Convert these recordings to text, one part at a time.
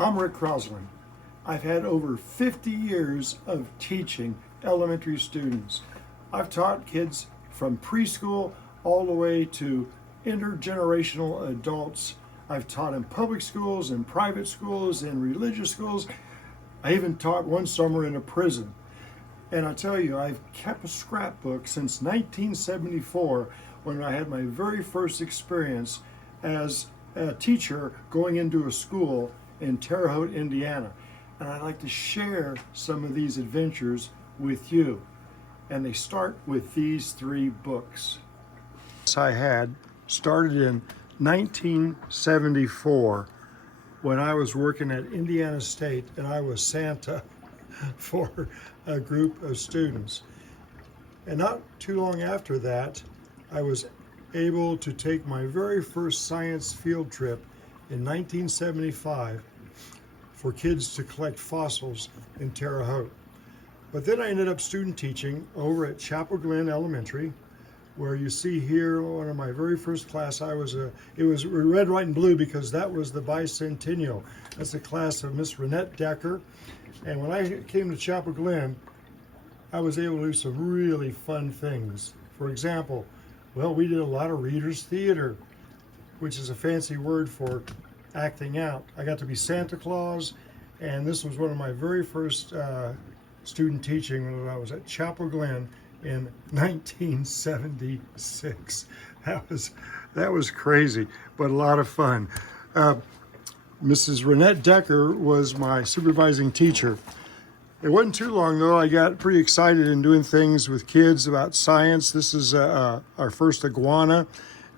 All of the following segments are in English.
I'm Rick Crosslin. I've had over 50 years of teaching elementary students. I've taught kids from preschool all the way to intergenerational adults. I've taught in public schools, in private schools, in religious schools. I even taught one summer in a prison. And I tell you, I've kept a scrapbook since 1974 when I had my very first experience as a teacher going into a school in Terre Haute, Indiana. And I'd like to share some of these adventures with you. And they start with these three books. I had started in 1974 when I was working at Indiana State and I was Santa for a group of students. And not too long after that, I was able to take my very first science field trip in 1975 for kids to collect fossils in Terre Haute. But then I ended up student teaching over at Chapel Glen Elementary, where you see here one of my very first class. It was red, white, and blue because that was the bicentennial. That's the class of Miss Renette Decker. And when I came to Chapel Glen, I was able to do some really fun things. For example, well, we did a lot of readers theater, which is a fancy word for acting out. I got to be Santa Claus, and this was one of my very first student teaching when I was at Chapel Glen in 1976. That was crazy, but a lot of fun. Mrs. Renette Decker was my supervising teacher. It wasn't too long though, I got pretty excited in doing things with kids about science. This is our first iguana,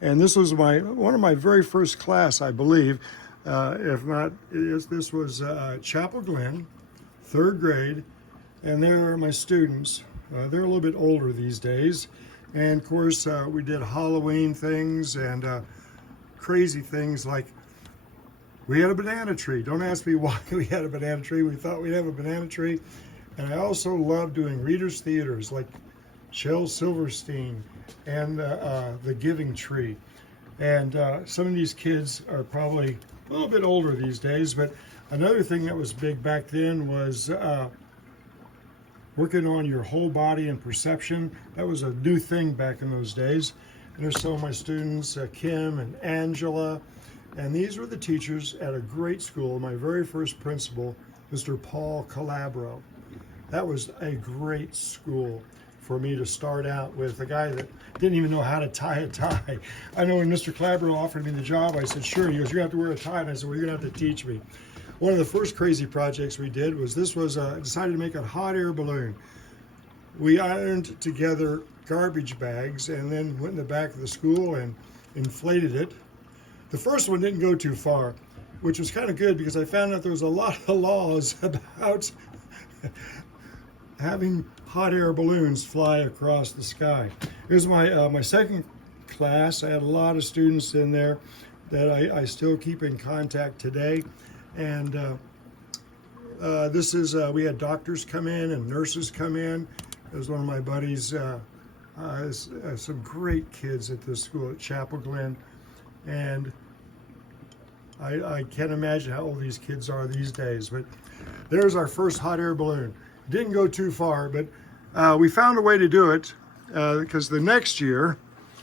and this was one of my very first class, I believe. If not, this was Chapel Glen, third grade, and there are my students. They're a little bit older these days, and of course we did Halloween things and crazy things like we had a banana tree. Don't ask me why we had a banana tree. We thought we'd have a banana tree. And I also love doing readers theaters like Shel Silverstein and The Giving Tree. And some of these kids are probably a little bit older these days, but another thing that was big back then was working on your whole body and perception. That was a new thing back in those days. And there's some of my students, Kim and Angela. And these were the teachers at a great school. My very first principal, Mr. Paul Calabro. That was a great school for me to start out with, a guy that didn't even know how to tie a tie. I know when Mr. Calabro offered me the job, I said, sure. He goes, you have to wear a tie. And I said, well, you're gonna have to teach me. One of the first crazy projects we did was decided to make a hot air balloon. We ironed together garbage bags and then went in the back of the school and inflated it. The first one didn't go too far, which was kind of good because I found out there was a lot of laws about having hot air balloons fly across the sky. Here's my second class. I had a lot of students in there that I still keep in contact today. And we had doctors come in and nurses come in. It was one of my buddies, some great kids at this school at Chapel Glen. And I can't imagine how old these kids are these days, but there's our first hot air balloon. Didn't go too far, but we found a way to do it because the next year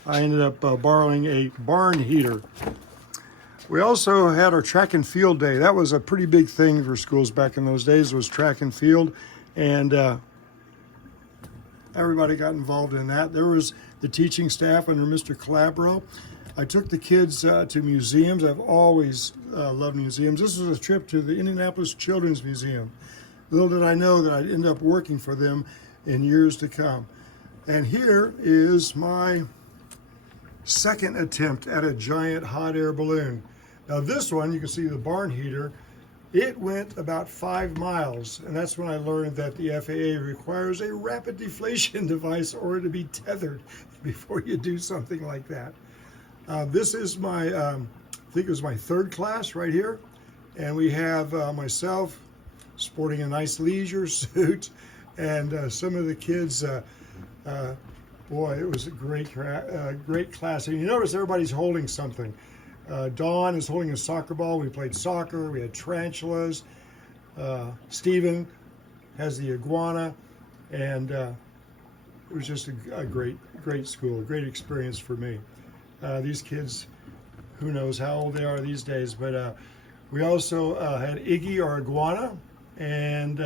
I ended up borrowing a barn heater. We also had our track and field day. That was a pretty big thing for schools back in those days, was track and field, and everybody got involved in that. There was the teaching staff under Mr. Calabro. I took the kids to museums. I've always loved museums. This was a trip to the Indianapolis Children's Museum. Little did I know that I'd end up working for them in years to come. And here is my second attempt at a giant hot air balloon. Now this one, you can see the barn heater, it went about 5 miles. And that's when I learned that the FAA requires a rapid deflation device or to be tethered before you do something like that. This is my, I think it was my third class right here. And we have myself sporting a nice leisure suit, and some of the kids, boy, it was a great class. And you notice everybody's holding something. Dawn is holding a soccer ball. We played soccer. We had tarantulas. Stephen has the iguana, and it was just a great school, a great experience for me. These kids, who knows how old they are these days, but we also had Iggy, our iguana, and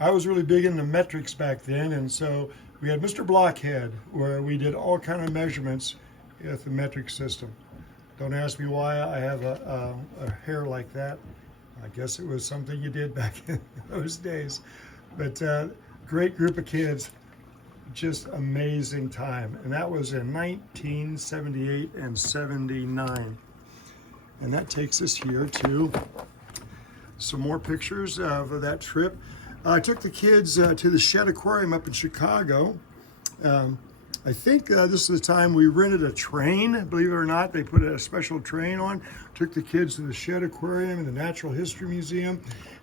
I was really big into metrics back then, and so we had Mr. Blockhead, where we did all kind of measurements with the metric system. Don't ask me why I have a hair like that. I guess it was something you did back in those days. But great group of kids, just amazing time. And that was in 1978 and 79. And that takes us here to some more pictures of that trip. I took the kids to the Shed Aquarium up in Chicago. I think this is the time we rented a train, believe it or not. They put a special train on, took the kids to the Shed Aquarium and the Natural History Museum.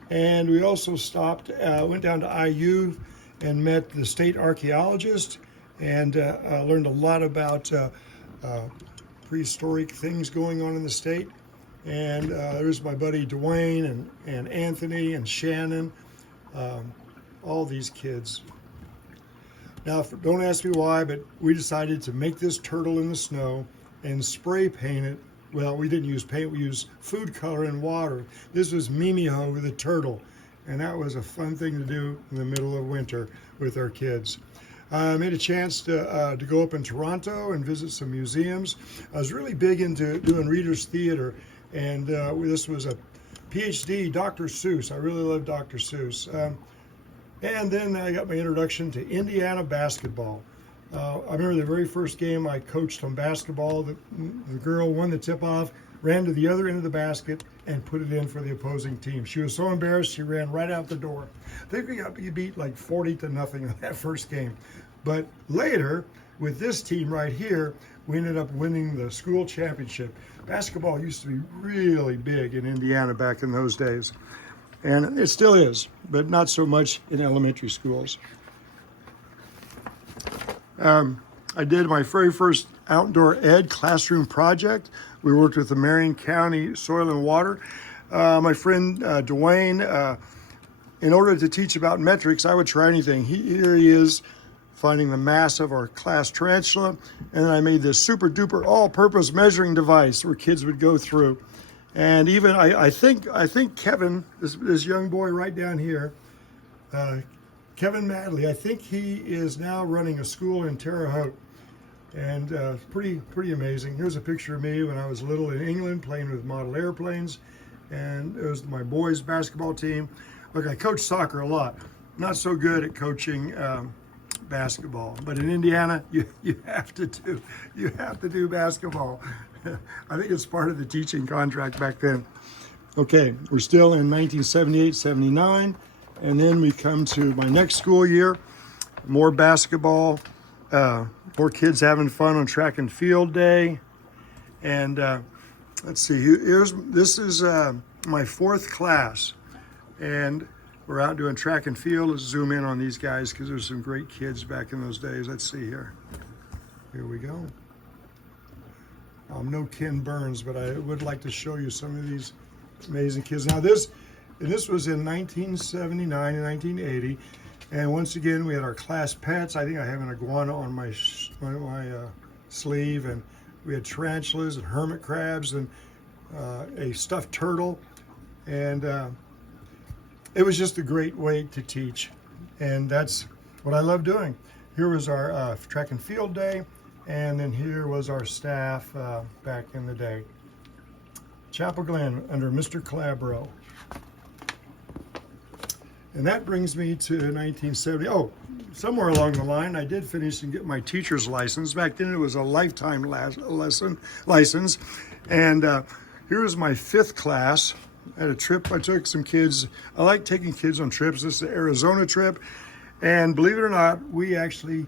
And we also stopped, went down to IU and met the state archaeologist and learned a lot about prehistoric things going on in the state. And there's my buddy Dwayne and Anthony and Shannon, all these kids. Now, don't ask me why, but we decided to make this turtle in the snow and spray paint it. Well, we didn't use paint, we used food color and water. This was Mimiho with a turtle, and that was a fun thing to do in the middle of winter with our kids. I made a chance to go up in Toronto and visit some museums. I was really big into doing Reader's Theater, and this was a PhD, Dr. Seuss. I really love Dr. Seuss. And then I got my introduction to Indiana basketball. I remember the very first game I coached on basketball. The girl won the tip-off, ran to the other end of the basket, and put it in for the opposing team. She was so embarrassed, she ran right out the door. I think we got beat like 40-0 in that first game. But later, with this team right here, we ended up winning the school championship. Basketball used to be really big in Indiana back in those days. And it still is, but not so much in elementary schools. I did my very first outdoor ed classroom project. We worked with the Marion County Soil and Water. My friend Dwayne, in order to teach about metrics, I would try anything. Here he is finding the mass of our class tarantula, and then I made this super duper all-purpose measuring device where kids would go through. And even I think Kevin, this young boy right down here, Kevin Madley, I think he is now running a school in Terre Haute, and pretty amazing. Here's a picture of me when I was little in England playing with model airplanes, and it was my boys' basketball team. Look, I coached soccer a lot. Not so good at coaching basketball, but in Indiana, you have to do basketball. I think it's part of the teaching contract back then. Okay, we're still in 1978, 79, and then we come to my next school year. More basketball, more kids having fun on track and field day. And let's see, this is my fourth class, and we're out doing track and field. Let's zoom in on these guys because there's some great kids back in those days. Let's see here. Here we go. I'm no Ken Burns, but I would like to show you some of these amazing kids. Now this was in 1979 and 1980, and once again we had our class pets. I think I have an iguana on my sleeve, and we had tarantulas and hermit crabs and a stuffed turtle, and it was just a great way to teach, and that's what I love doing. Here was our track and field day. And then here was our staff back in the day. Chapel Glen under Mr. Calabro. And that brings me to 1970. Oh, somewhere along the line, I did finish and get my teacher's license. Back then it was a lifetime license. And here was my fifth class at a trip. I took some kids. I like taking kids on trips. This is the Arizona trip. And believe it or not, we actually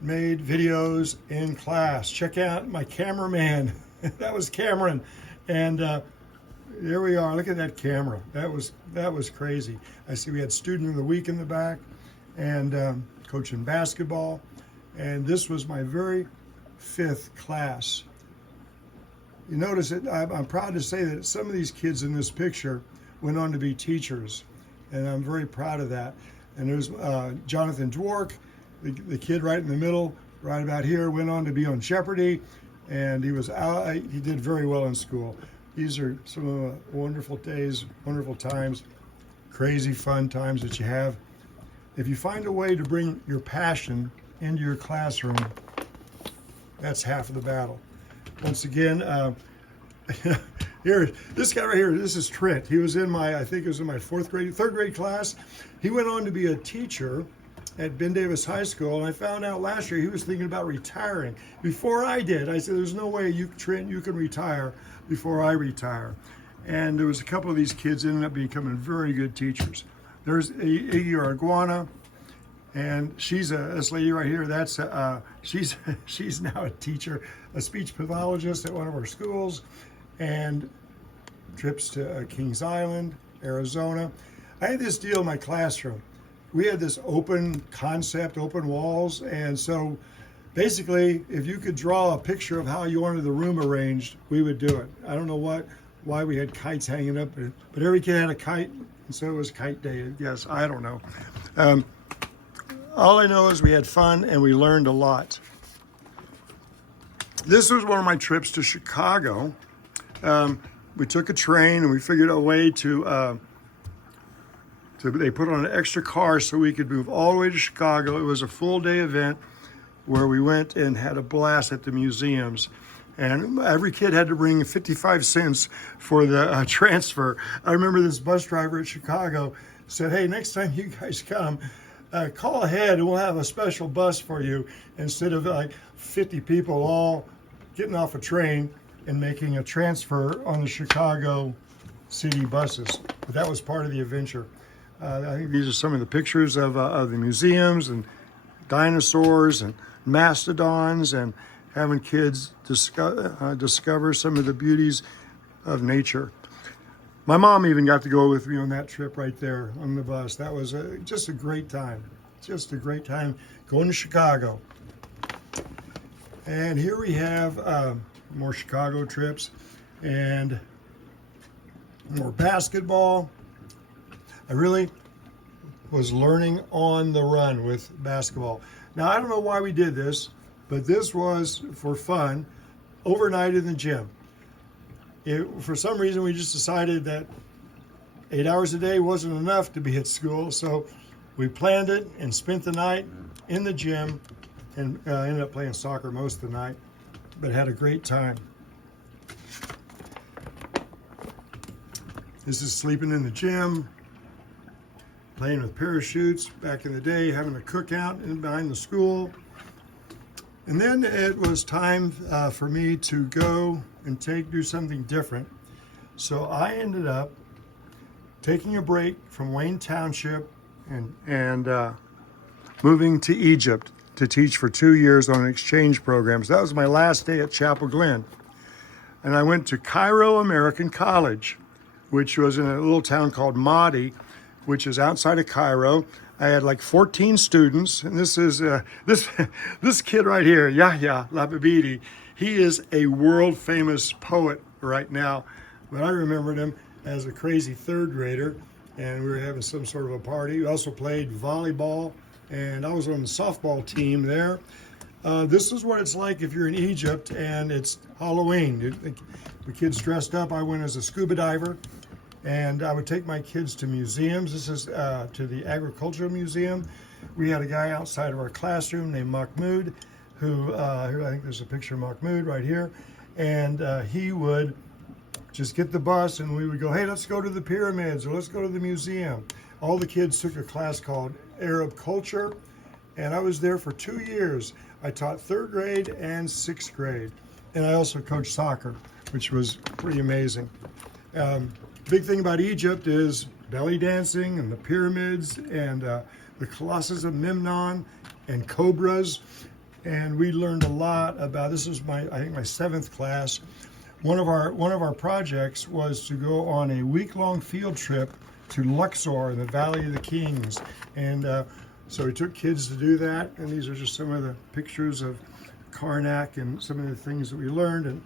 made videos in class. Check out my cameraman. That was Cameron. And there we are. Look at that camera. That was crazy. I see we had student of the week in the back, and coaching basketball. And this was my very fifth class. You notice that I'm proud to say that some of these kids in this picture went on to be teachers, and I'm very proud of that. And there's Jonathan Dwork, the kid right in the middle, right about here, went on to be on Jeopardy, and he did very well in school. These are some of the wonderful days, wonderful times, crazy fun times that you have. If you find a way to bring your passion into your classroom, that's half of the battle. Once again, here, this guy right here, this is Trent. He was in I think it was in my third grade class. He went on to be a teacher at Ben Davis High School, and I found out last year he was thinking about retiring. Before I did, I said, there's no way, Trent, you can retire before I retire. And there was a couple of these kids ended up becoming very good teachers. There's Iggy Arguana, and she's this lady right here. That's she's now a teacher, a speech pathologist at one of our schools, and trips to Kings Island, Arizona. I had this deal in my classroom. We had this open concept, open walls, and so basically, if you could draw a picture of how you wanted the room arranged, we would do it. I don't know why we had kites hanging up, but every kid had a kite, and so it was kite day. Yes, I don't know. All I know is we had fun and we learned a lot. This was one of my trips to Chicago. We took a train and we figured a way they put on an extra car so we could move all the way to Chicago. It was a full day event where we went and had a blast at the museums. And every kid had to bring 55 cents for the transfer. I remember this bus driver at Chicago said, hey, next time you guys come, call ahead and we'll have a special bus for you, instead of like 50 people all getting off a train and making a transfer on the Chicago city buses. But that was part of the adventure. I think these are some of the pictures of the museums and dinosaurs and mastodons, and having kids discover some of the beauties of nature. My mom even got to go with me on that trip right there on the bus. That was just a great time. Just a great time going to Chicago. And here we have more Chicago trips and more basketball. I really was learning on the run with basketball. Now, I don't know why we did this, but this was for fun, overnight in the gym. For some reason, we just decided that 8 hours a day wasn't enough to be at school, so we planned it and spent the night in the gym, and ended up playing soccer most of the night, but had a great time. This is sleeping in the gym, playing with parachutes back in the day, having a cookout behind the school. And then it was time for me to go and do something different. So I ended up taking a break from Wayne Township and moving to Egypt to teach for 2 years on an exchange program. So that was my last day at Chapel Glen. And I went to Cairo American College, which was in a little town called Mahdi, which is outside of Cairo. I had like 14 students, and this is this kid right here, Yahya Lababidi. He is a world famous poet right now, but I remembered him as a crazy third grader, and we were having some sort of a party. We also played volleyball, and I was on the softball team there. This is what it's like if you're in Egypt and it's Halloween. The kids dressed up. I went as a scuba diver. And I would take my kids to museums. This is to the Agricultural Museum. We had a guy outside of our classroom named Mahmoud, who I think there's a picture of Mahmoud right here. And he would just get the bus and we would go, hey, let's go to the pyramids or let's go to the museum. All the kids took a class called Arab Culture, and I was there for 2 years. I taught 3rd grade and 6th grade. And I also coached soccer, which was pretty amazing. Big thing about Egypt is belly dancing and the pyramids and the Colossus of Memnon and cobras. And we learned a lot about, this is I think my 7th class. One of our projects was to go on a week-long field trip to Luxor in the Valley of the Kings. And so we took kids to do that. And these are just some of the pictures of Karnak and some of the things that we learned,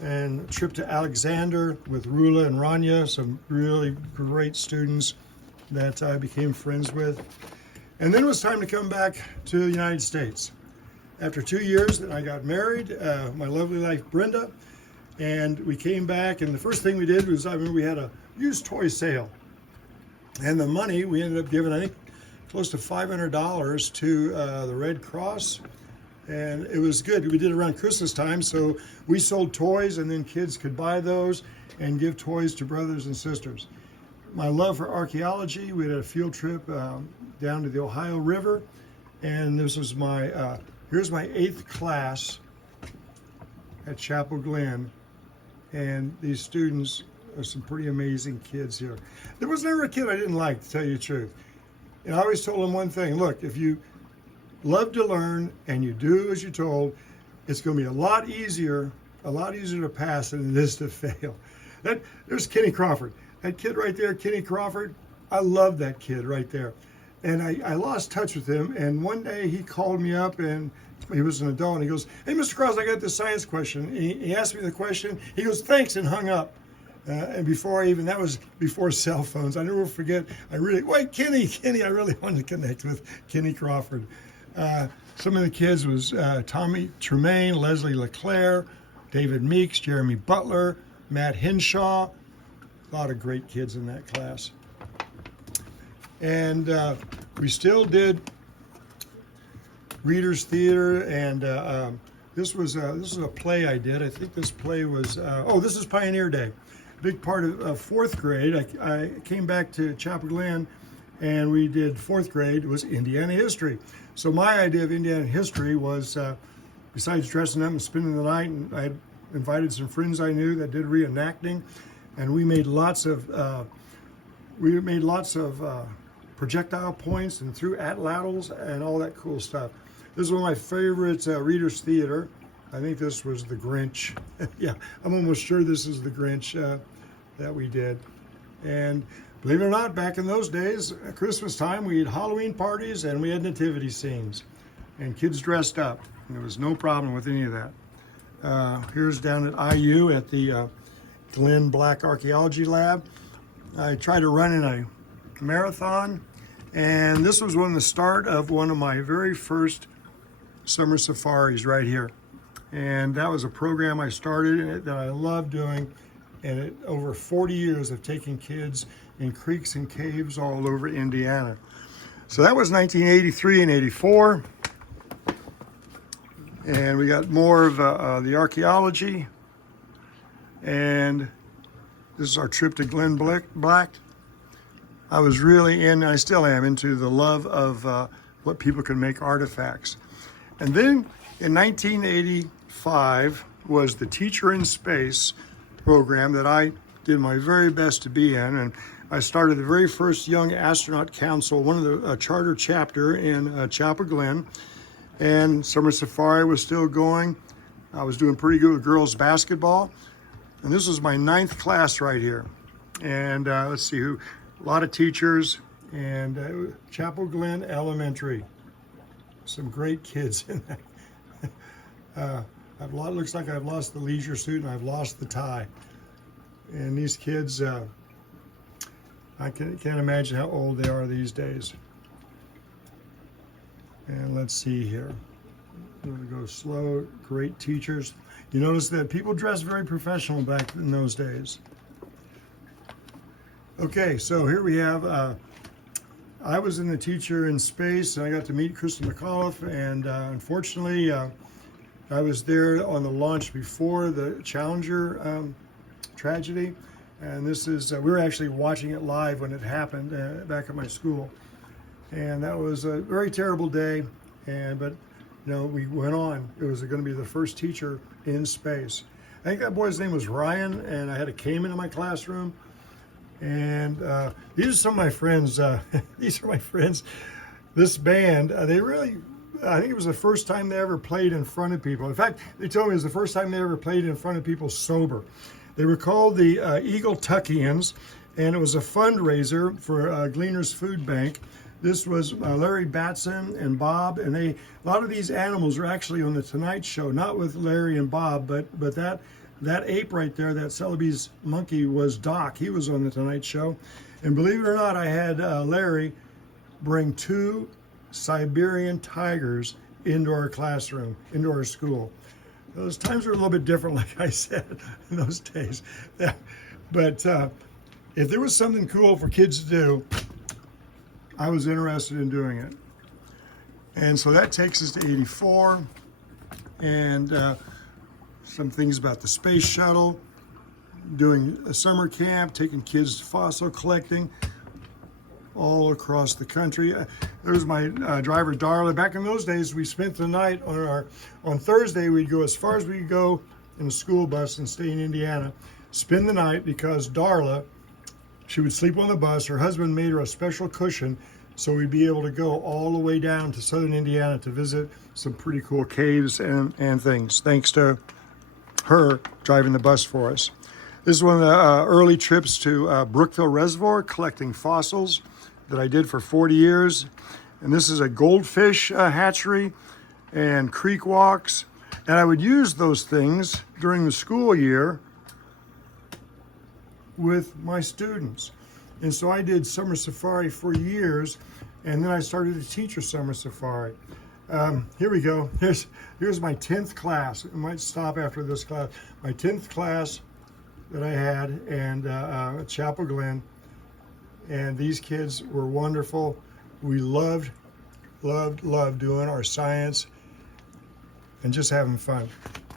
and a trip to Alexander with Rula and Rania, some really great students that I became friends with. And then it was time to come back to the United States. After 2 years, I got married, my lovely wife Brenda, and we came back, and the first thing we did was, I remember we had a used toy sale. And the money, we ended up giving, I think, close to $500 to the Red Cross. And it was good. We did it around Christmas time, so we sold toys, and then kids could buy those and give toys to brothers and sisters. My love for archaeology, we had a field trip down to the Ohio River, and this was my, here's my 8th class at Chapel Glen, and these students are some pretty amazing kids here. There was never a kid I didn't like, to tell you the truth. And I always told them one thing: look, if you love to learn and you do as you're told, it's going to be a lot easier to pass than it is to fail. There's Kenny Crawford. That kid right there, Kenny Crawford, I love that kid right there. And I lost touch with him, and one day he called me up, and he was an adult, and he goes, "Hey, Mr. Cross, I got this science question." He asked me the question, he goes, "Thanks," and hung up. And that was before cell phones. I never forget, Kenny, I really wanted to connect with Kenny Crawford. Some of the kids was Tommy Tremaine, Leslie LeClaire, David Meeks, Jeremy Butler, Matt Hinshaw. A lot of great kids in that class. And we still did Readers Theater, and this was a play I did. I think this play was, this is Pioneer Day. A big part of 4th grade. I came back to Chapel Glen, and we did 4th grade, was Indiana history. So my idea of Indiana history was, besides dressing up and spending the night, and I had invited some friends I knew that did reenacting, and we made lots of projectile points and threw atlatls and all that cool stuff. This is one of my favorite Readers Theater. I think this was The Grinch. Yeah, I'm almost sure this is The Grinch that we did. And believe it or not, back in those days, at Christmas time, we had Halloween parties and we had nativity scenes. And kids dressed up. And there was no problem with any of that. Here's down at IU at the Glen Black Archaeology Lab. I tried to run in a marathon, and this was the start of one of my very first summer safaris right here. And that was a program I started that I love doing, and over 40 years of taking kids in creeks and caves all over Indiana. So that was 1983 and 84. And we got more of the archaeology. And this is our trip to Glen Black. I was really I still am, into the love of what people can make artifacts. And then in 1985 was the Teacher in Space program that I did my very best to be in. And I started the very first Young Astronaut Council, one of the charter chapter in Chapel Glen. And Summer Safari was still going. I was doing pretty good with girls basketball. And this was my 9th class right here. And let's see a lot of teachers, and Chapel Glen Elementary. Some great kids in that. Looks like I've lost the leisure suit and I've lost the tie. And these kids, I can't imagine how old they are these days. And let's see here. I'm going to go slow. Great teachers. You notice that people dressed very professional back in those days. Okay, so here we have, I was in the Teacher in Space, and I got to meet Christa McAuliffe, and unfortunately, I was there on the launch before the Challenger tragedy, and this is, we were actually watching it live when it happened back at my school, and that was a very terrible day, but we went on. It was going to be the first teacher in space. I think that boy's name was Ryan, and I had a Cayman in my classroom. And these are some of my friends. These are my friends. This band, I think it was the first time they ever played in front of people. In fact, they told me it was the first time they ever played in front of people sober. They were called the Eagle Tuckians, and it was a fundraiser for Gleaner's Food Bank This was Larry Batson and Bob, and a lot of these animals are actually on the Tonight Show, not with Larry and Bob, but that ape right there, that Celebes monkey, was Doc. He was on the Tonight Show. And believe it or not, I had Larry bring 2 Siberian tigers into our classroom, into our school. Those times were a little bit different, like I said, in those days. But if there was something cool for kids to do, I was interested in doing it. And so that takes us to 84. And some things about the space shuttle, doing a summer camp, taking kids fossil collecting all across the country. There's my driver, Darla. Back in those days, we spent the night on Thursday, we'd go as far as we could go in a school bus and stay in Indiana, spend the night, because Darla, she would sleep on the bus. Her husband made her a special cushion so we'd be able to go all the way down to southern Indiana to visit some pretty cool caves and things, thanks to her driving the bus for us. This is one of the early trips to Brookville Reservoir, collecting fossils that I did for 40 years. And this is a goldfish hatchery and creek walks. And I would use those things during the school year with my students. And so I did summer safari for years, and then I started to teach a summer safari. Here we go. Here's my 10th class. I might stop after this class. My 10th class that I had, and at Chapel Glen. And these kids were wonderful. We loved doing our science and just having fun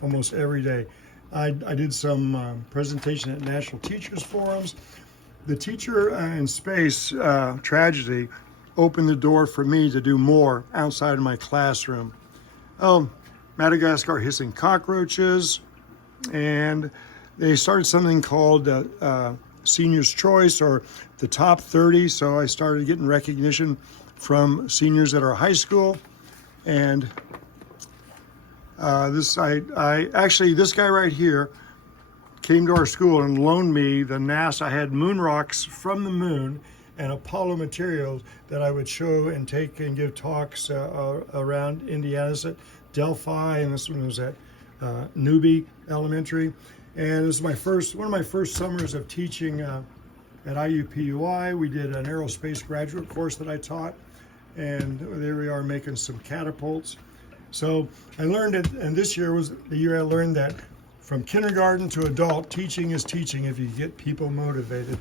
almost every day. I did some presentation at National Teachers Forums. The Teacher in Space tragedy opened the door for me to do more outside of my classroom. Madagascar hissing cockroaches, and they started something called Senior's Choice, or the top 30. So I started getting recognition from seniors at our high school. And this guy right here came to our school and loaned me the NASA. I had moon rocks from the moon and Apollo materials that I would show and take and give talks around Indiana, at Delphi, and this one was at Newby Elementary. And this is one of my first summers of teaching at IUPUI. We did an aerospace graduate course that I taught, and there we are making some catapults. So I learned it, and this year was the year I learned that from kindergarten to adult, teaching is teaching if you get people motivated.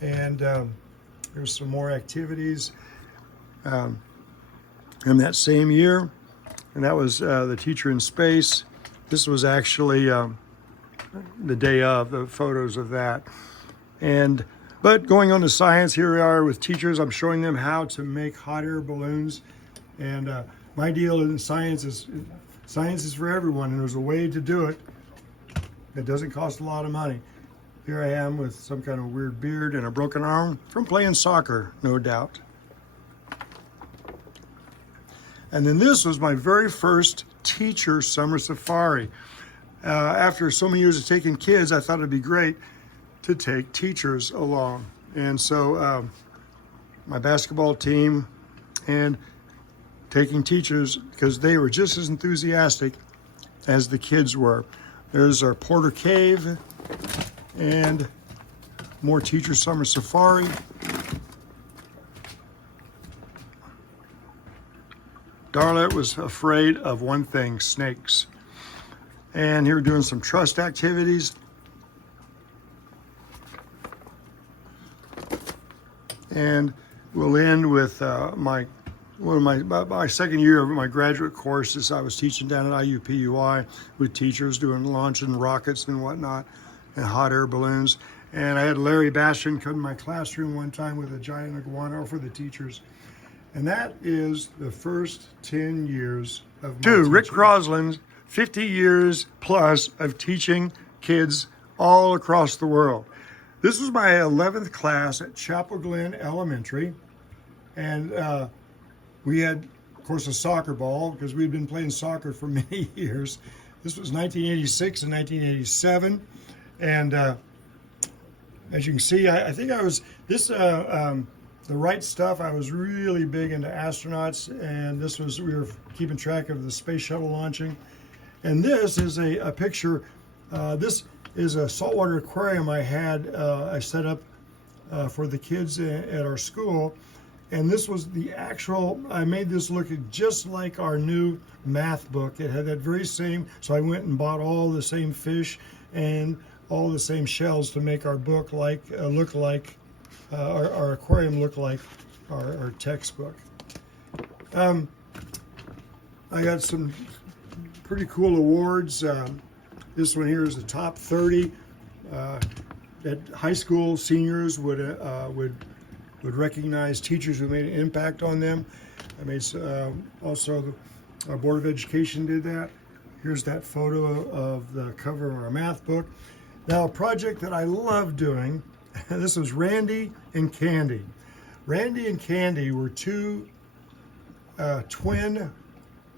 And there's some more activities in that same year, and that was the Teacher in Space. This was actually the day of, the photos of that. But going on to science, here we are with teachers. I'm showing them how to make hot air balloons. And my deal in science is for everyone, and there's a way to do it that doesn't cost a lot of money. Here I am with some kind of weird beard and a broken arm from playing soccer, no doubt. And then this was my very first teacher summer safari. After so many years of taking kids, I thought it'd be great to take teachers along. And so my basketball team and taking teachers, because they were just as enthusiastic as the kids were. There's our Porter Cave and more teacher summer safari. Darla was afraid of one thing, snakes. And here we're doing some trust activities. And we'll end with my second year of my graduate courses. I was teaching down at IUPUI with teachers doing launching rockets and whatnot and hot air balloons. And I had Larry Bastian come to my classroom one time with a giant iguana for the teachers. And that is the first 10 years of my teaching. Rick Crosslin, 50 years plus of teaching kids all across the world. This was my 11th class at Chapel Glen Elementary. And we had, of course, a soccer ball because we'd been playing soccer for many years. This was 1986 and 1987. And as you can see, I think I was, this the right stuff. I was really big into astronauts, and we were keeping track of the space shuttle launching. And this is a picture. This is a saltwater aquarium I set up for the kids at our school. And this was I made this look just like our new math book. It had that very same, so I went and bought all the same fish and all the same shells to make our book look like, our aquarium look like our textbook. I got some pretty cool awards. This one here is the top 30 that high school seniors would recognize teachers who made an impact on them. I made also our Board of Education did that. Here's that photo of the cover of our math book. Now, a project that I love doing, this was Randy and Candy. Randy and Candy were two twin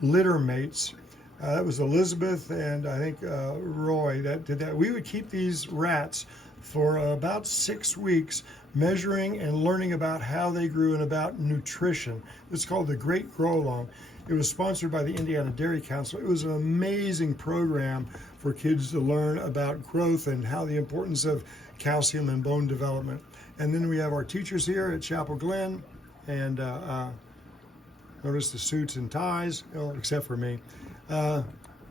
litter mates. That was Elizabeth and I think Roy that did that. We would keep these rats for about 6 weeks, measuring and learning about how they grew and about nutrition. It's called the Great Grow Along. It was sponsored by the Indiana Dairy Council. It was an amazing program for kids to learn about growth and how the importance of calcium and bone development. And then we have our teachers here at Chapel Glen, and notice the suits and ties, except for me. My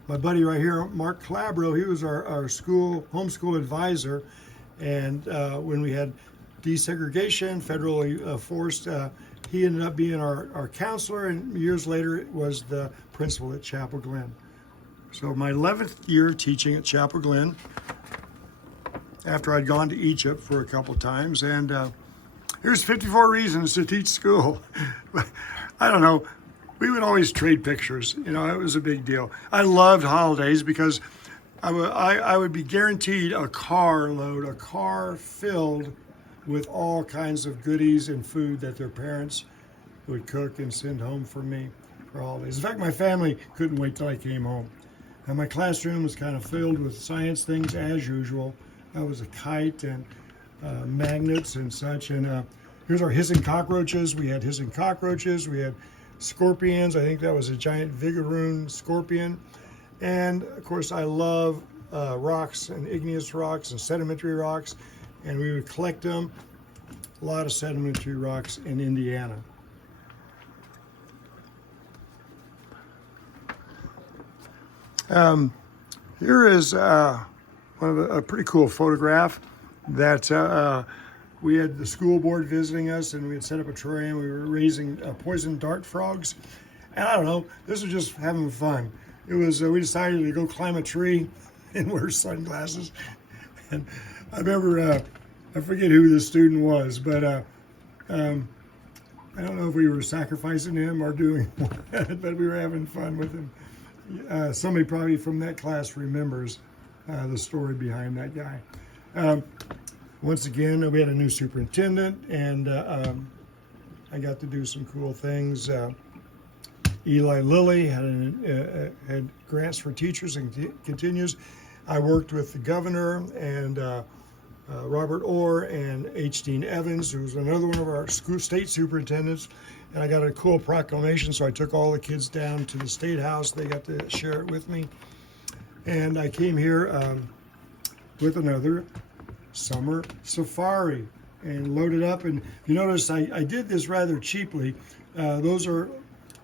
buddy right here, Mark Calabro, he was our homeschool advisor. And when we had desegregation, federally forced, he ended up being our counselor, and years later was the principal at Chapel Glen. So my 11th year teaching at Chapel Glen, after I'd gone to Egypt for a couple times, and here's 54 reasons to teach school. I don't know, we would always trade pictures, it was a big deal. I loved holidays because I would be guaranteed a car filled with all kinds of goodies and food that their parents would cook and send home for me for holidays. In fact, my family couldn't wait till I came home. And my classroom was kind of filled with science things as usual. I was a kite and magnets and such. And here's our hissing cockroaches. We had hissing cockroaches. We had scorpions. I think that was a giant Vigaroon scorpion. And of course, I love rocks and igneous rocks and sedimentary rocks, and we would collect them. A lot of sedimentary rocks in Indiana. Here is a pretty cool photograph that we had the school board visiting us, and we had set up a terrarium. We were raising poison dart frogs, and I don't know, this was just having fun. It was, we decided to go climb a tree and wear sunglasses. And I remember, I forget who the student was, but I don't know if we were sacrificing him or doing what, but we were having fun with him. Somebody probably from that class remembers the story behind that guy. Once again, we had a new superintendent, and I got to do some cool things. Eli Lilly had grants for teachers and continues. I worked with the governor and Robert Orr and H. Dean Evans, who was another one of our state superintendents, and I got a cool proclamation, so I took all the kids down to the State House. They got to share it with me. And I came here with another summer safari and loaded up. And you notice I did this rather cheaply. Those are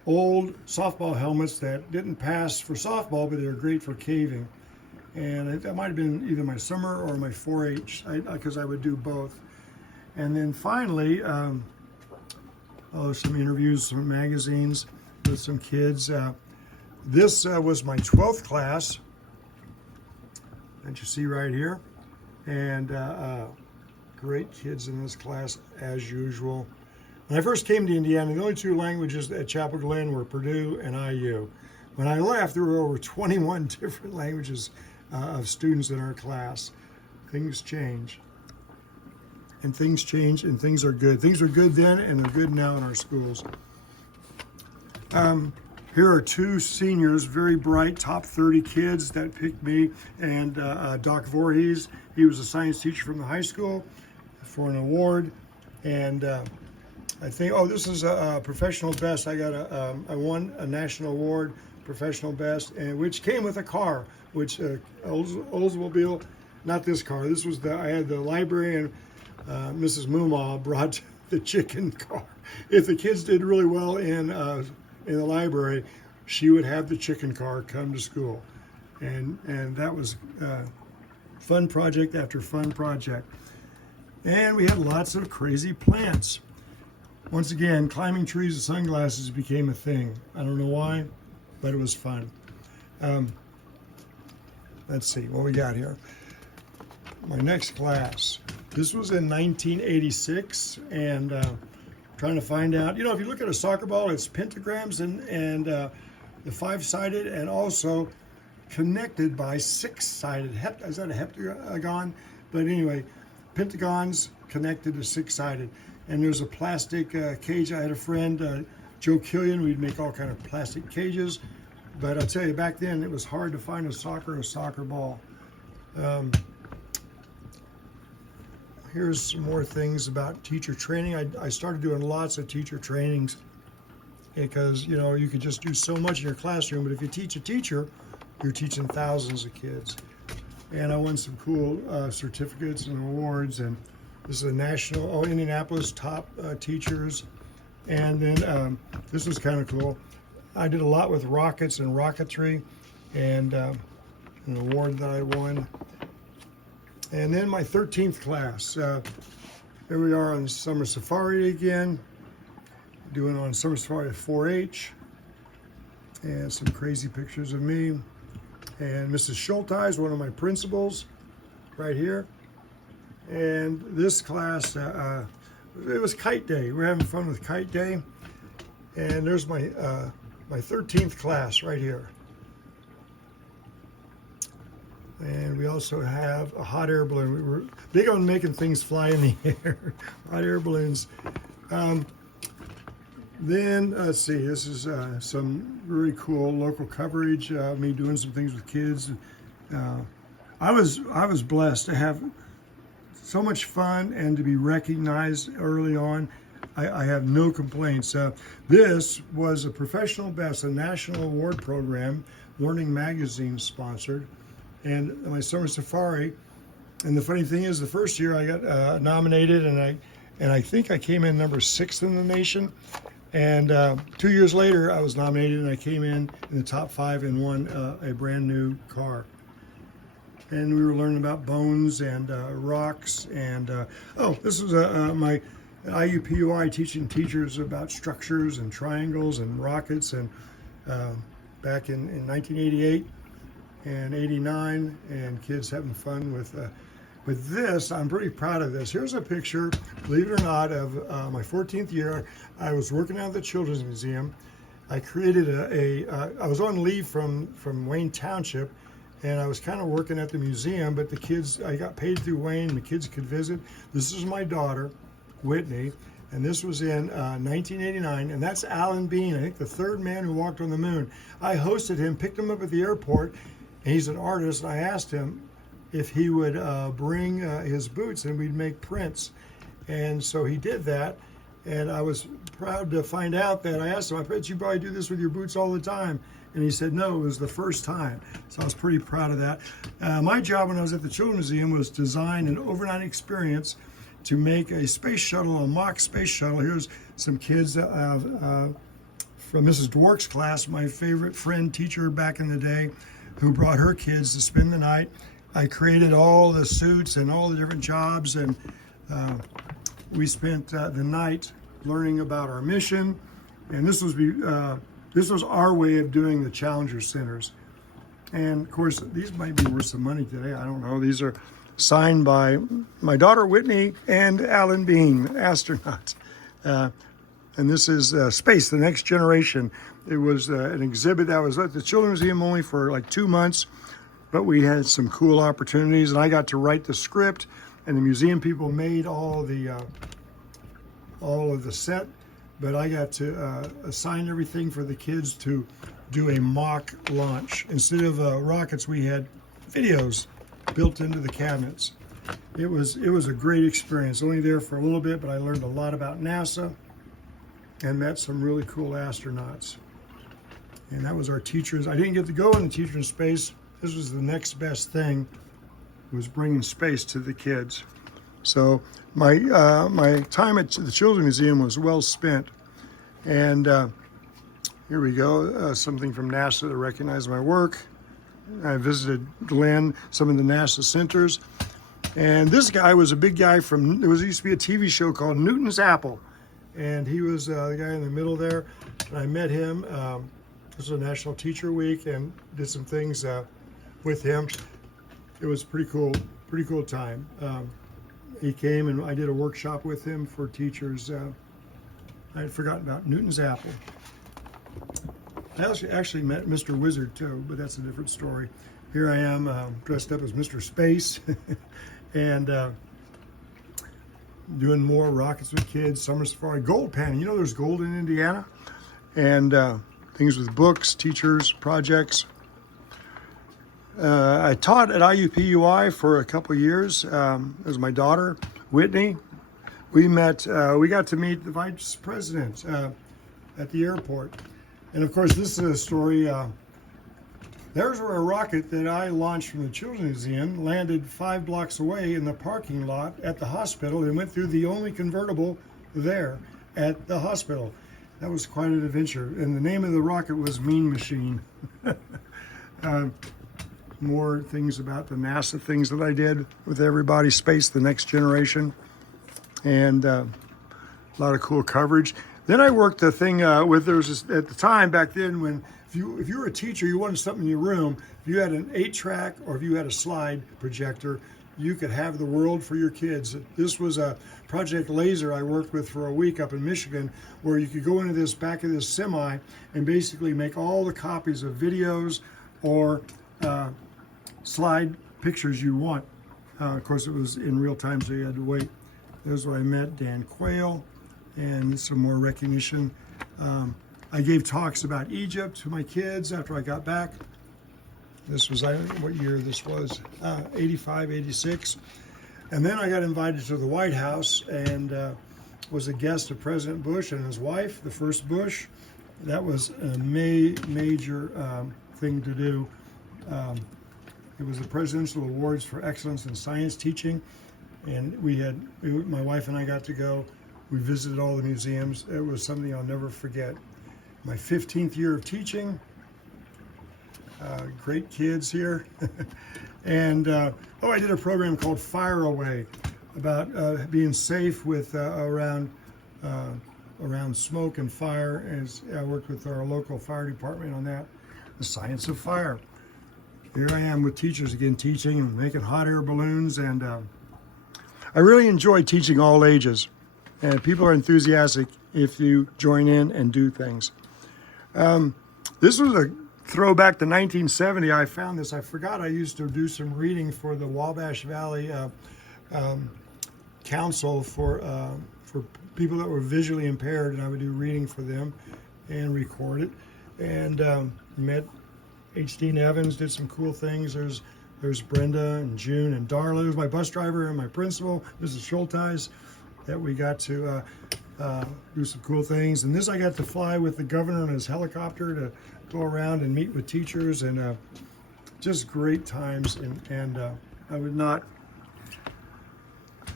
old softball helmets that didn't pass for softball, but they're great for caving. And that might have been either my summer or my 4-H, because I would do both. And then finally, some interviews, some magazines with some kids. This was my 12th class that you see right here. And great kids in this class as usual. When I first came to Indiana, the only two languages at Chapel Glen were Purdue and IU. When I left, there were over 21 different languages of students in our class. Things change. And things change, and things are good. Things were good then, and they're good now in our schools. Here are two seniors, very bright, top 30 kids that picked me, and Doc Voorhees. He was a science teacher from the high school for an award, and I think, oh, this is a professional best. I won a national award, professional best, and which came with a car, which Oldsmobile, not this car. This was I had the library, and Mrs. Moomaw brought the chicken car. If the kids did really well in the library, she would have the chicken car come to school, and that was fun project after fun project. And we had lots of crazy plants. Once again, climbing trees with sunglasses became a thing. I don't know why, but it was fun. Let's see what we got here. My next class. This was in 1986, and trying to find out. You know, if you look at a soccer ball, it's pentagrams and the five-sided, and also connected by six-sided. Is that a heptagon? But anyway, pentagons connected to six-sided. And there's a plastic cage. I had a friend, Joe Killian. We'd make all kind of plastic cages. But I'll tell you, back then it was hard to find a soccer ball. Here's some more things about teacher training. I started doing lots of teacher trainings because, you know, you could just do so much in your classroom. But if you teach a teacher, you're teaching thousands of kids. And I won some cool certificates and awards. And this is a national, Indianapolis top teachers. And then this was kind of cool. I did a lot with rockets and rocketry, and an award that I won. And then my 13th class. Here we are on summer safari again, doing on summer safari at 4-H. And some crazy pictures of me. And Mrs. Schulteis, one of my principals, right here. And this class, it was kite day. We're having fun with kite day. And there's my 13th class right here. And we also have a hot air balloon. We were big on making things fly in the air, hot air balloons. Then, let's see, this is some really cool local coverage, me doing some things with kids. I was blessed to have so much fun and to be recognized early on. I have no complaints. This was a professional best, a national award program, Learning Magazine sponsored, and my summer safari. And the funny thing is, the first year I got nominated, and I think I came in number 6 in the nation. And 2 years later, I was nominated, and I came in the top 5 and won a brand new car. And we were learning about bones and rocks. And this was my IUPUI teaching teachers about structures and triangles and rockets, and back in 1988 and 89, and kids having fun with this. I'm pretty proud of this. Here's a picture, believe it or not, of my 14th year. I was working out at the Children's Museum. I created I was on leave from Wayne Township, and I was kind of working at the museum, but the kids, I got paid through Wayne, the kids could visit. This is my daughter, Whitney, and this was in 1989, and that's Alan Bean, I think the 3rd man who walked on the moon. I hosted him, picked him up at the airport, and he's an artist, and I asked him if he would bring his boots and we'd make prints. And so he did that, and I was proud to find out that I asked him, I bet you probably do this with your boots all the time. And he said, no, it was the first time. So I was pretty proud of that. My job when I was at the Children's Museum was design an overnight experience to make a space shuttle, a mock space shuttle. Here's some kids from Mrs. Dwork's class, my favorite friend, teacher back in the day, who brought her kids to spend the night. I created all the suits and all the different jobs, and we spent the night learning about our mission. And this was our way of doing the Challenger Centers. And of course, these might be worth some money today. I don't know. These are signed by my daughter Whitney and Alan Bean, astronauts. And this is Space, the Next Generation. It was an exhibit that was at the Children's Museum only for like 2 months, but we had some cool opportunities, and I got to write the script, and the museum people made all of the set, but I got to assign everything for the kids to do a mock launch. Instead of rockets, we had videos built into the cabinets. It was a great experience. Only there for a little bit, but I learned a lot about NASA and met some really cool astronauts. And that was our teachers. I didn't get to go in the teacher in space. This was the next best thing, was bringing space to the kids. So my time at the Children's Museum was well spent. And here we go, something from NASA to recognize my work. I visited Glenn, some of the NASA centers. And this guy was a big guy from, there used to be a TV show called Newton's Apple. And he was the guy in the middle there. And I met him. This was a National Teacher Week, and did some things with him. It was pretty cool time. He came and I did a workshop with him for teachers. I had forgotten about Newton's Apple. I actually met Mr. Wizard too, but that's a different story. Here I am dressed up as Mr. Space and doing more rockets with kids, summer safari, gold panning. You know there's gold in Indiana? And things with books, teachers, projects. I taught at IUPUI for a couple years. It was my daughter, Whitney. We got to meet the vice president at the airport. And of course, this is a story. There's where a rocket that I launched from the Children's Museum landed 5 blocks away in the parking lot at the hospital and went through the only convertible there at the hospital. That was quite an adventure. And the name of the rocket was Mean Machine. More things about the NASA things that I did with Everybody Space, the Next Generation, and a lot of cool coverage. Then I worked the thing with, there was this, at the time back then when if you were a teacher, you wanted something in your room, if you had an 8-track or if you had a slide projector, you could have the world for your kids. This was a Project Laser I worked with for a week up in Michigan, where you could go into this back of this semi and basically make all the copies of videos or slide pictures you want. Of course, it was in real time, so you had to wait. There's where I met Dan Quayle, and some more recognition. I gave talks about Egypt to my kids after I got back. This was, I don't know what year this was, 85, 86. And then I got invited to the White House and was a guest of President Bush and his wife, the first Bush. That was a major thing to do. It was the Presidential Awards for Excellence in Science Teaching. And my wife and I got to go. We visited all the museums. It was something I'll never forget. My 15th year of teaching. Great kids here. And I did a program called Fire Away about being safe with around smoke and fire. And I worked with our local fire department on that. The science of fire. Here I am with teachers again, teaching and making hot air balloons. And I really enjoy teaching all ages. And people are enthusiastic if you join in and do things. This was a throwback to 1970. I found this. I forgot I used to do some reading for the Wabash Valley Council for people that were visually impaired, and I would do reading for them and record it. And met H.D. Evans, did some cool things. There's Brenda and June and Darla. There's my bus driver and my principal, Mrs. Schulteis, that we got to do some cool things. And this I got to fly with the governor on his helicopter to go around and meet with teachers, and just great times. And I would not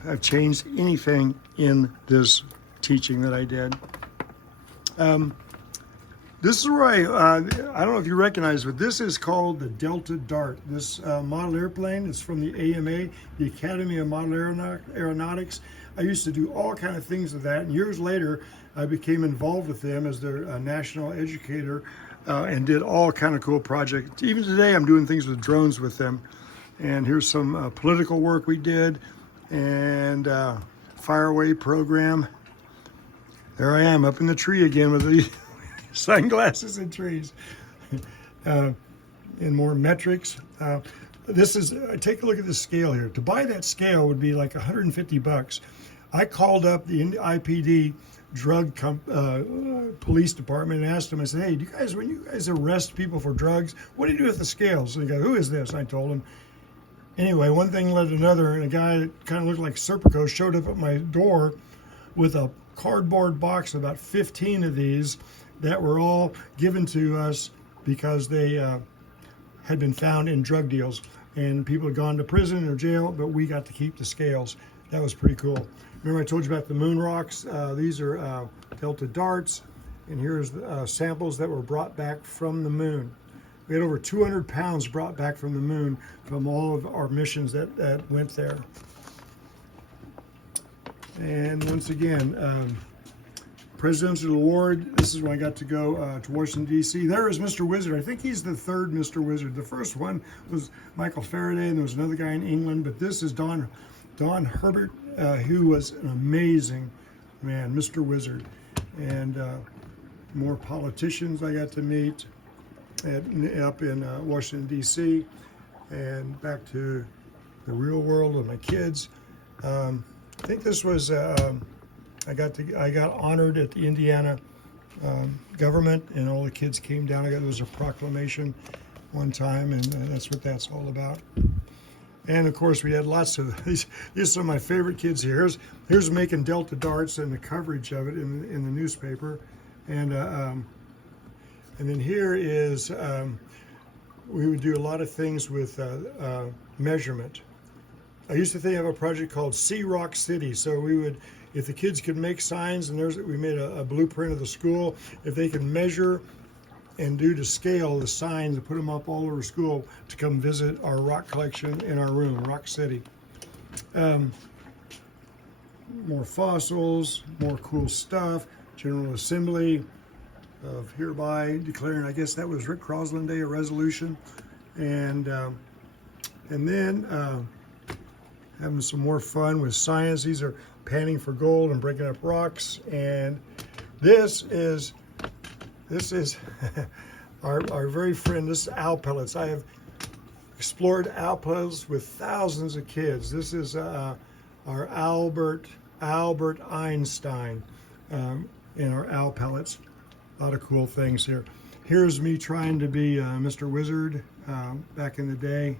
have changed anything in this teaching that I did. This is where I don't know if you recognize, but this is called the Delta Dart. This model airplane is from the AMA, the Academy of Model Aeronautics. I used to do all kind of things with that, and years later I became involved with them as their national educator and did all kind of cool projects. Even today I'm doing things with drones with them. And here's some political work we did, and Fireaway program. There I am up in the tree again with the sunglasses and trees. And more metrics. This is, take a look at the scale here. To buy that scale would be like $150. I called up the IPD drug police department and asked them, I said, hey, when you guys arrest people for drugs, what do you do with the scales? And they go, who is this? I told him. Anyway, one thing led to another, and a guy that kind of looked like Serpico showed up at my door with a cardboard box, about 15 of these that were all given to us because they had been found in drug deals. And people had gone to prison or jail, but we got to keep the scales. That was pretty cool. Remember I told you about the moon rocks? These are Delta darts, and here's samples that were brought back from the moon. We had over 200 pounds brought back from the moon from all of our missions that went there. And once again, Presidential Award. This is when I got to go to Washington, D.C. There is Mr. Wizard. I think he's the third Mr. Wizard. The first one was Michael Faraday, and there was another guy in England, but this is Don Herbert, who was an amazing man, Mr. Wizard. And more politicians I got to meet up in Washington, D.C. And back to the real world with my kids. I think this was I got honored at the Indiana government, and all the kids came down. There was a proclamation one time, and that's what that's all about. And of course, we had lots of these. These are some of my favorite kids here. Here's making Delta darts and the coverage of it in the newspaper, and then here is we would do a lot of things with measurement. I used to think of a project called Sea Rock City. So we would, if the kids could make signs, and we made a blueprint of the school, if they could measure and do to scale the signs and put them up all over school to come visit our rock collection in our room, Rock City. More fossils, more cool stuff, General Assembly of hereby declaring, I guess that was Rick Crosslin Day, a resolution, and then having some more fun with science. These are panning for gold and breaking up rocks. And this is our very friend. This is owl pellets. I have explored owl pellets with thousands of kids. This is our Albert Einstein in our owl pellets. A lot of cool things here. Here's me trying to be Mr. Wizard back in the day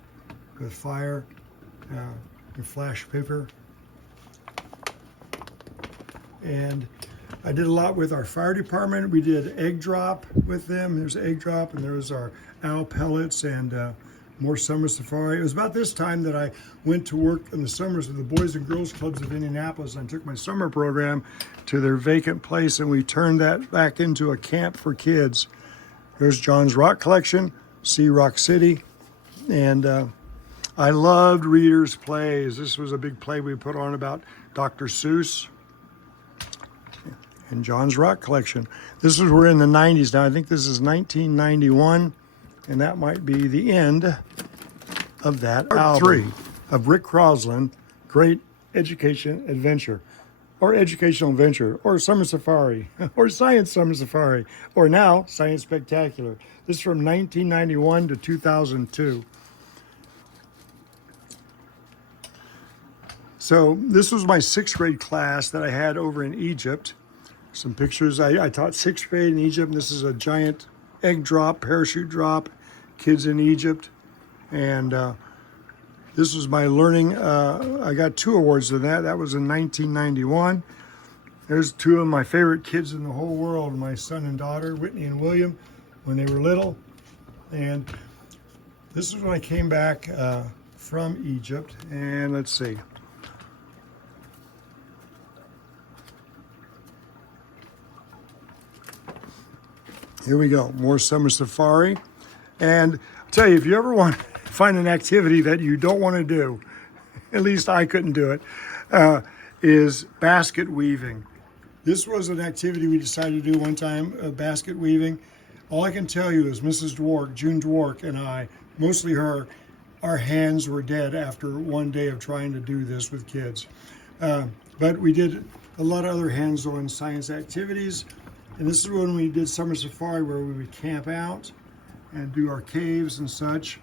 with fire. And flash paper. And I did a lot with our fire department. We did egg drop with them. There's egg drop, and there's our owl pellets and more summer safari. It was about this time that I went to work in the summers with the Boys and Girls Clubs of Indianapolis. I took my summer program to their vacant place, and we turned that back into a camp for kids. There's John's rock collection, Sea Rock City, and I loved readers' plays. This was a big play we put on about Dr. Seuss and John's rock collection. We're in the 90s now. I think this is 1991, and that might be the end of that album. Part 3 of Rick Crosslin, Great Education Adventure, or Educational Adventure, or Summer Safari, or Science Summer Safari, or now Science Spectacular. This is from 1991 to 2002. So this was my 6th grade class that I had over in Egypt. Some pictures. I taught 6th grade in Egypt, and this is a giant egg drop, parachute drop, kids in Egypt. And this was my learning. I got 2 awards for that. That was in 1991. There's 2 of my favorite kids in the whole world, my son and daughter, Whitney and William, when they were little. And this is when I came back from Egypt. And let's see. Here we go, more summer safari. And I'll tell you, if you ever want to find an activity that you don't want to do, at least I couldn't do it, is basket weaving. This was an activity we decided to do one time, basket weaving. All I can tell you is Mrs. Dwork, June Dwork, and I, mostly her, our hands were dead after one day of trying to do this with kids. But we did a lot of other hands-on science activities. And this is when we did summer safari, where we would camp out and do our caves and such,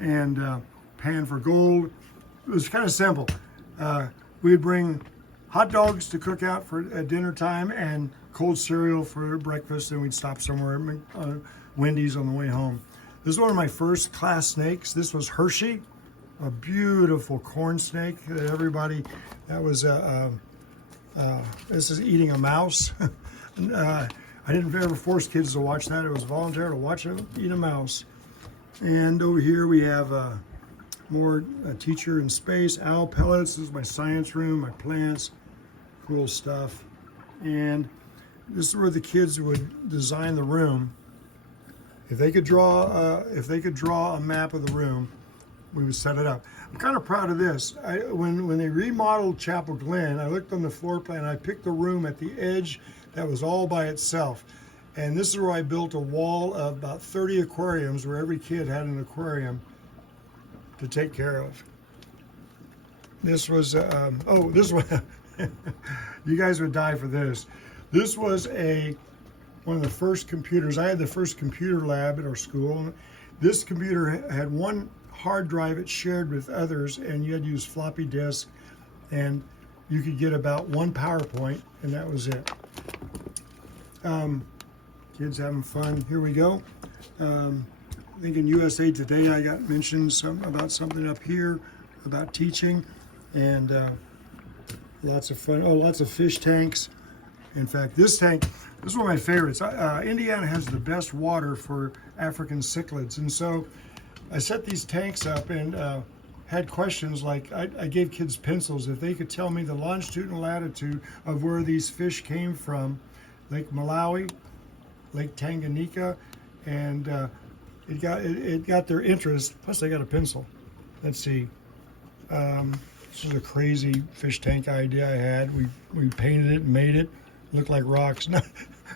and pan for gold. It was kind of simple. We'd bring hot dogs to cook out at dinner time and cold cereal for breakfast, and we'd stop somewhere at Wendy's on the way home. This is one of my first class snakes. This was Hershey, a beautiful corn snake that was This is eating a mouse. I didn't ever force kids to watch that. It was voluntary to watch them eat a mouse. And over here we have more teacher in space, owl pellets. This is my science room, my plants, cool stuff. And this is where the kids would design the room. If they could draw a map of the room, we would set it up. I'm kind of proud of this. When they remodeled Chapel Glen, I looked on the floor plan. I picked the room at the edge that was all by itself. And this is where I built a wall of about 30 aquariums where every kid had an aquarium to take care of. This was, this one, you guys would die for this. This was one of the first computers. I had the first computer lab at our school. This computer had one hard drive it shared with others, and you had to use floppy disk, and you could get about one PowerPoint, and that was it. Kids having fun. Here we go. I think in USA Today I got mentioned about something up here about teaching, and lots of fun. Oh, lots of fish tanks. In fact, this tank, this is one of my favorites. Indiana has the best water for African cichlids, and so I set these tanks up and had questions like, I gave kids pencils. If they could tell me the longitude and latitude of where these fish came from, Lake Malawi, Lake Tanganyika, and it got their interest. Plus, I got a pencil. Let's see. This is a crazy fish tank idea I had. We painted it and made it look like rocks. No,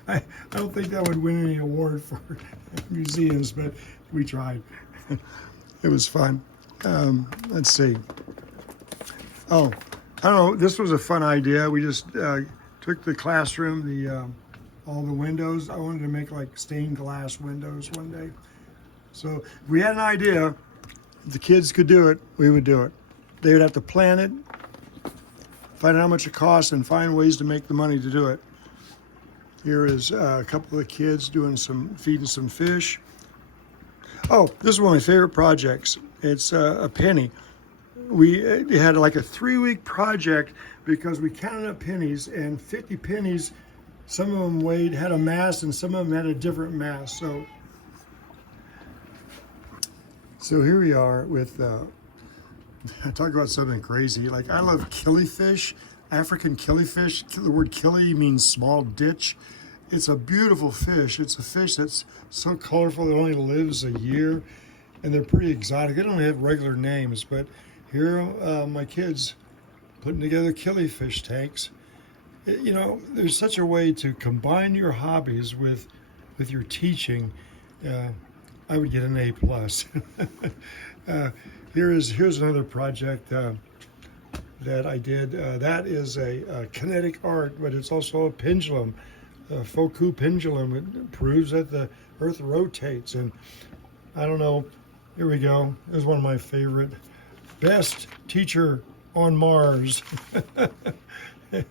I don't think that would win any award for museums, but we tried. It was fun. Let's see. Oh, I don't know. This was a fun idea. We just took the classroom, all the windows. I wanted to make like stained glass windows one day. So if we had an idea, if the kids could do it, we would do it. They would have to plan it, find out how much it costs, and find ways to make the money to do it. Here is a couple of kids feeding some fish. Oh, this is one of my favorite projects. It's a penny. We had like a 3-week project because we counted up pennies, and 50 pennies, some of them had a mass and some of them had a different mass. So here we are with, I talk about something crazy. Like, I love killifish, African killifish. The word killie means small ditch. It's a beautiful fish. It's a fish that's so colorful. It only lives a year, and they're pretty exotic. They don't have regular names, but here my kids putting together killifish tanks. You know, there's such a way to combine your hobbies with your teaching. I would get an A+. Here's another project that I did. That is a kinetic art, but it's also a pendulum. Foucault pendulum. It proves that the Earth rotates, and I don't know. Here we go. It was one of my favorite. Best teacher on Mars. I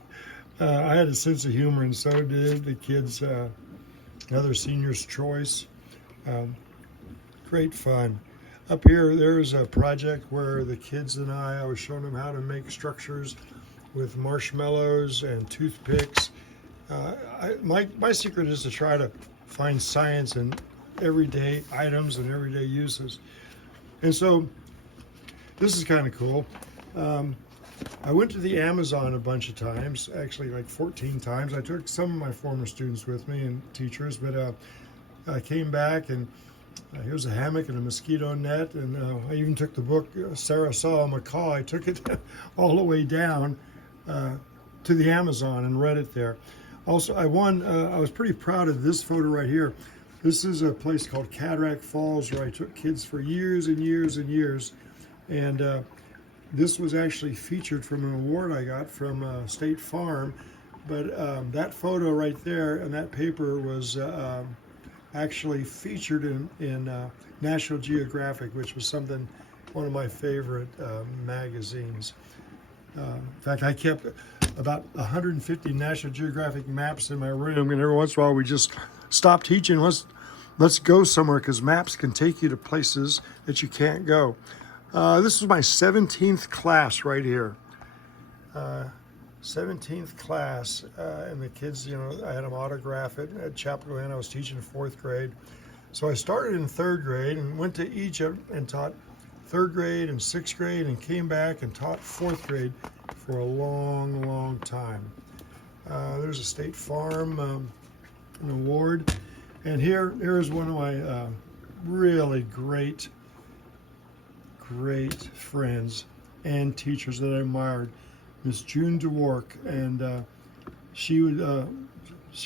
had a sense of humor, and so did the kids. Another senior's choice. Great fun. Up here, there's a project where the kids and I was showing them how to make structures with marshmallows and toothpicks. My secret is to try to find science in everyday items and everyday uses. And so this is kind of cool. I went to the Amazon a bunch of times, actually like 14 times. I took some of my former students with me and teachers, but I came back and here's a hammock and a mosquito net, and I even took the book, Sarah Saw a Macaw. I took it all the way down to the Amazon and read it there. Also, I was pretty proud of this photo right here. This is a place called Cataract Falls where I took kids for years and years and years. And this was actually featured from an award I got from State Farm. But that photo right there and that paper was actually featured in National Geographic, which was one of my favorite magazines. In fact, I kept about 150 National Geographic maps in my room, and every once in a while we just stop teaching. Let's go somewhere, because maps can take you to places that you can't go. This is my 17th class right here. 17th class, and the kids, you know, I had them autograph it at Chapel Glen. I was teaching 4th grade. So I started in 3rd grade and went to Egypt and taught 3rd grade and 6th grade and came back and taught 4th grade for a long, long time. There's a State Farm an award. And here's one of my really great friends and teachers that I admired, Miss June DeWark, and she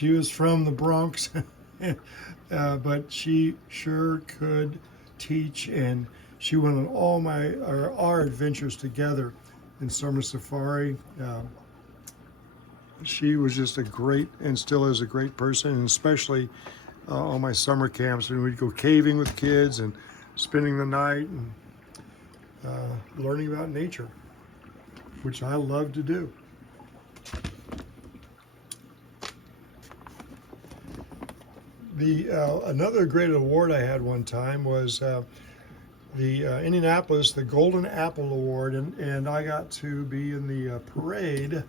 was from the Bronx, but she sure could teach, and she went on all our adventures together in summer safari. She was just a great, and still is a great person, and especially on my summer camps when we'd go caving with kids and spending the night and learning about nature, which I love to do. Another great award I had one time was the Indianapolis, the Golden Apple Award, and I got to be in the parade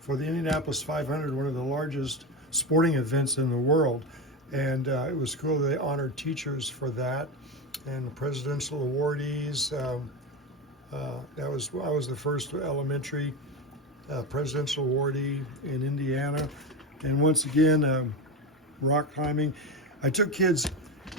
for the Indianapolis 500, one of the largest sporting events in the world. And it was cool. They honored teachers for that, and the presidential awardees. I was the first elementary presidential awardee in Indiana, and once again, rock climbing. I took kids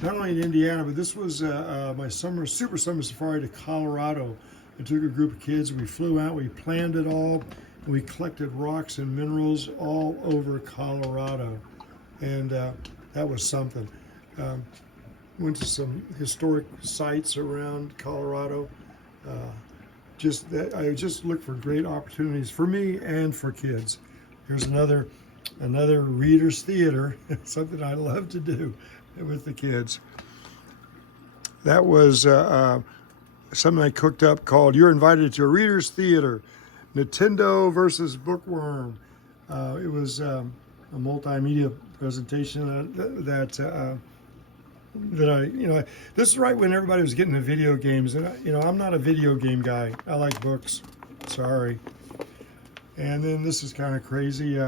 not only in Indiana, but this was my super summer safari to Colorado. I took a group of kids, and we flew out. We planned it all, and we collected rocks and minerals all over Colorado, and that was something. Went to some historic sites around Colorado. I just look for great opportunities for me and for kids. Here's another reader's theater, something I love to do with the kids. That was something I cooked up called "You're Invited to a Reader's Theater: Nintendo versus Bookworm." It was a multimedia presentation that I, you know, this is right when everybody was getting the video games, and I'm not a video game guy. I like books. Sorry. And then this is kind of crazy.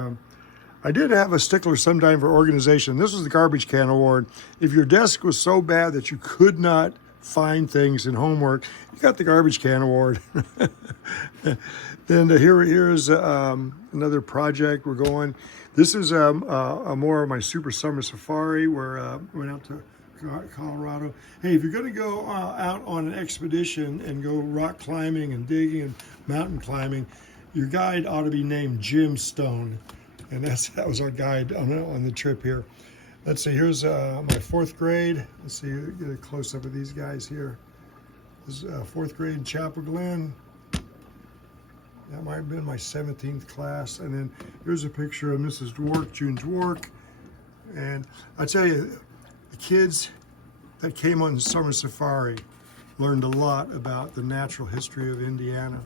I did have a stickler sometime for organization. This was the Garbage Can Award. If your desk was so bad that you could not find things in homework, you got the Garbage Can Award. Then here's another project we're going. This is more of my super summer safari where we went out to Colorado. Hey, if you're going to go out on an expedition and go rock climbing and digging and mountain climbing, your guide ought to be named Jim Stone, and that was our guide on the trip here. Let's see. Here's my 4th grade. Let's see. Get a close up of these guys here. This is 4th grade in Chapel Glen. That might have been my 17th class. And then here's a picture of Mrs. Dwork, June Dwork. And I tell you, the kids that came on the summer safari learned a lot about the natural history of Indiana.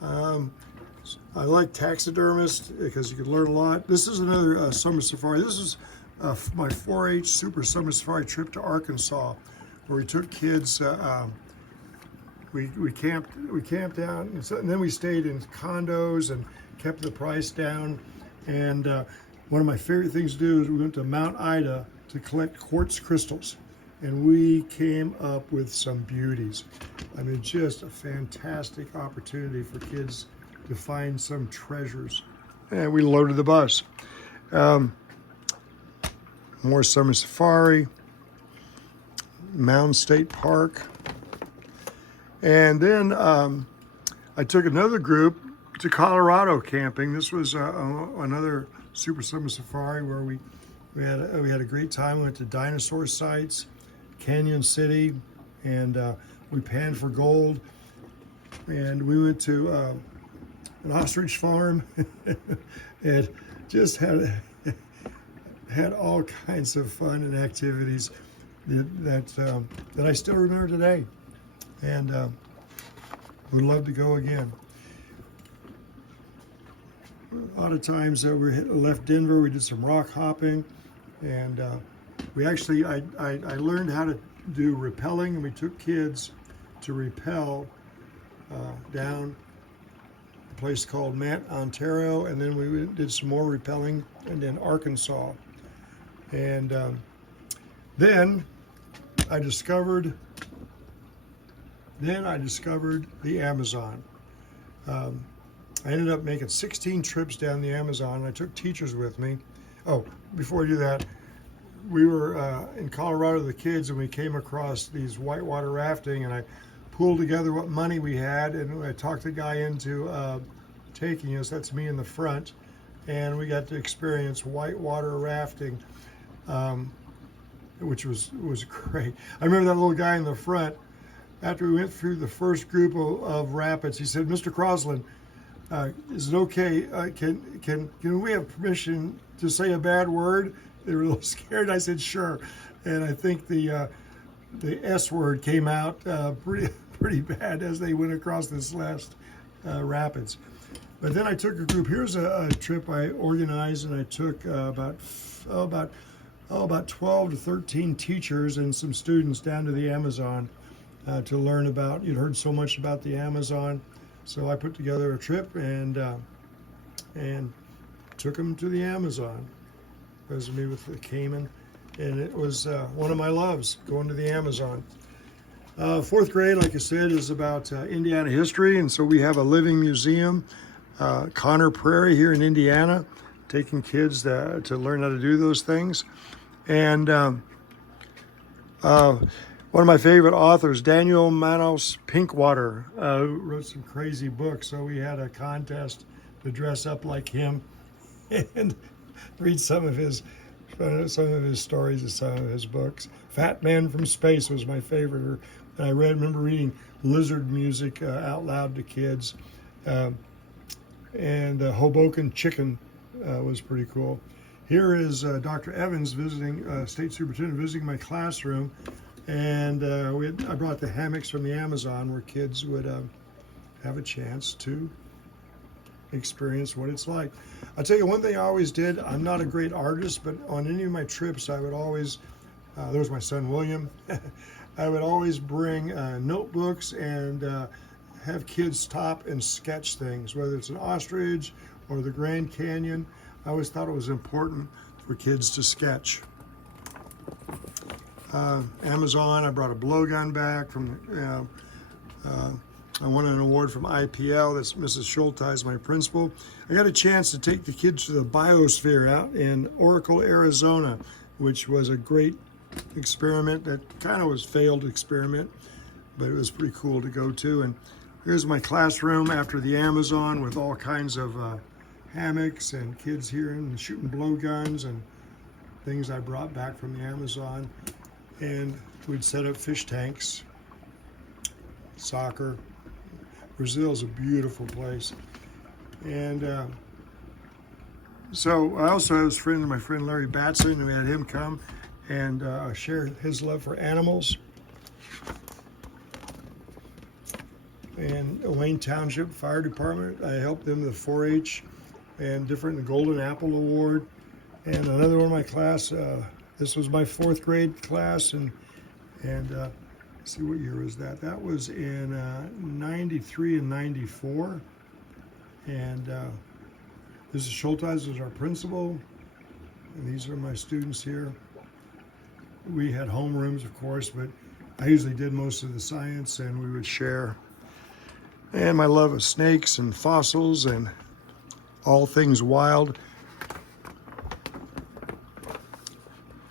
I like taxidermists because you could learn a lot. This is another summer safari. This is my 4-H super summer safari trip to Arkansas, where we took kids. We camped out, and then we stayed in condos and kept the price down. And one of my favorite things to do is we went to Mount Ida to collect quartz crystals, and we came up with some beauties. I mean, just a fantastic opportunity for kids to find some treasures. And we loaded the bus. More summer safari, Mountain State Park. And then I took another group to Colorado camping. This was another super summer safari where we had a great time. We went to dinosaur sites, Canyon City, and we panned for gold. And we went to an ostrich farm and just had all kinds of fun and activities that I still remember today, and would love to go again. A lot of times we left Denver, we did some rock hopping, and we actually, I learned how to do rappelling, and we took kids to rappel down place called Mant, Ontario, and then we did some more rappelling in Arkansas. And then I discovered the Amazon. I ended up making 16 trips down the Amazon. I took teachers with me. Oh, before I do that, we were in Colorado, the kids, and we came across these whitewater rafting, and I pulled together what money we had, and I talked the guy into taking us. That's me in the front, and we got to experience whitewater rafting, which was great. I remember that little guy in the front. After we went through the first group of rapids, he said, "Mr. Crosslin, is it okay? Can we have permission to say a bad word?" They were a little scared. I said, "Sure," and I think the S word came out pretty bad as they went across this last rapids. But then I took a group. Here's a trip I organized, and I took about 12 to 13 teachers and some students down to the Amazon to learn about. You'd heard so much about the Amazon, so I put together a trip and took them to the Amazon. It was me with the Cayman, and it was one of my loves, going to the Amazon. Fourth grade, like I said, is about Indiana history, and so we have a living museum, Connor Prairie here in Indiana, taking kids to learn how to do those things. And one of my favorite authors, Daniel Manos Pinkwater, wrote some crazy books, so we had a contest to dress up like him and read some of his stories and some of his books. Fat Man from Space was my favorite. And I remember reading lizard music out loud to kids. And Hoboken Chicken was pretty cool. Here is Dr. Evans visiting, State Superintendent visiting my classroom. And I brought the hammocks from the Amazon where kids would have a chance to experience what it's like. I'll tell you one thing I always did. I'm not a great artist, but on any of my trips, I would always, there's my son William, I would always bring notebooks and have kids stop and sketch things, whether it's an ostrich or the Grand Canyon. I always thought it was important for kids to sketch. Amazon, I brought a blowgun back from, I won an award from IPL. That's Mrs. Schulteis, my principal. I got a chance to take the kids to the biosphere out in Oracle, Arizona, which was a great experiment. That kind of was a failed experiment, but it was pretty cool to go to. And here's my classroom after the Amazon with all kinds of hammocks and kids here and shooting blowguns and things I brought back from the Amazon. And we'd set up fish tanks, soccer. Brazil's a beautiful place. And so I also was friends with my friend Larry Batson, and we had him come and share his love for animals. And Wayne Township Fire Department, I helped them with the 4-H and the Golden Apple Award. And another one of my class, this was my 4th grade class, and see, what year was that? That was in 93 and 94. And this is Schulteis, is our principal. And these are my students here. We had homerooms, of course, but I usually did most of the science, and we would share. And my love of snakes and fossils and all things wild.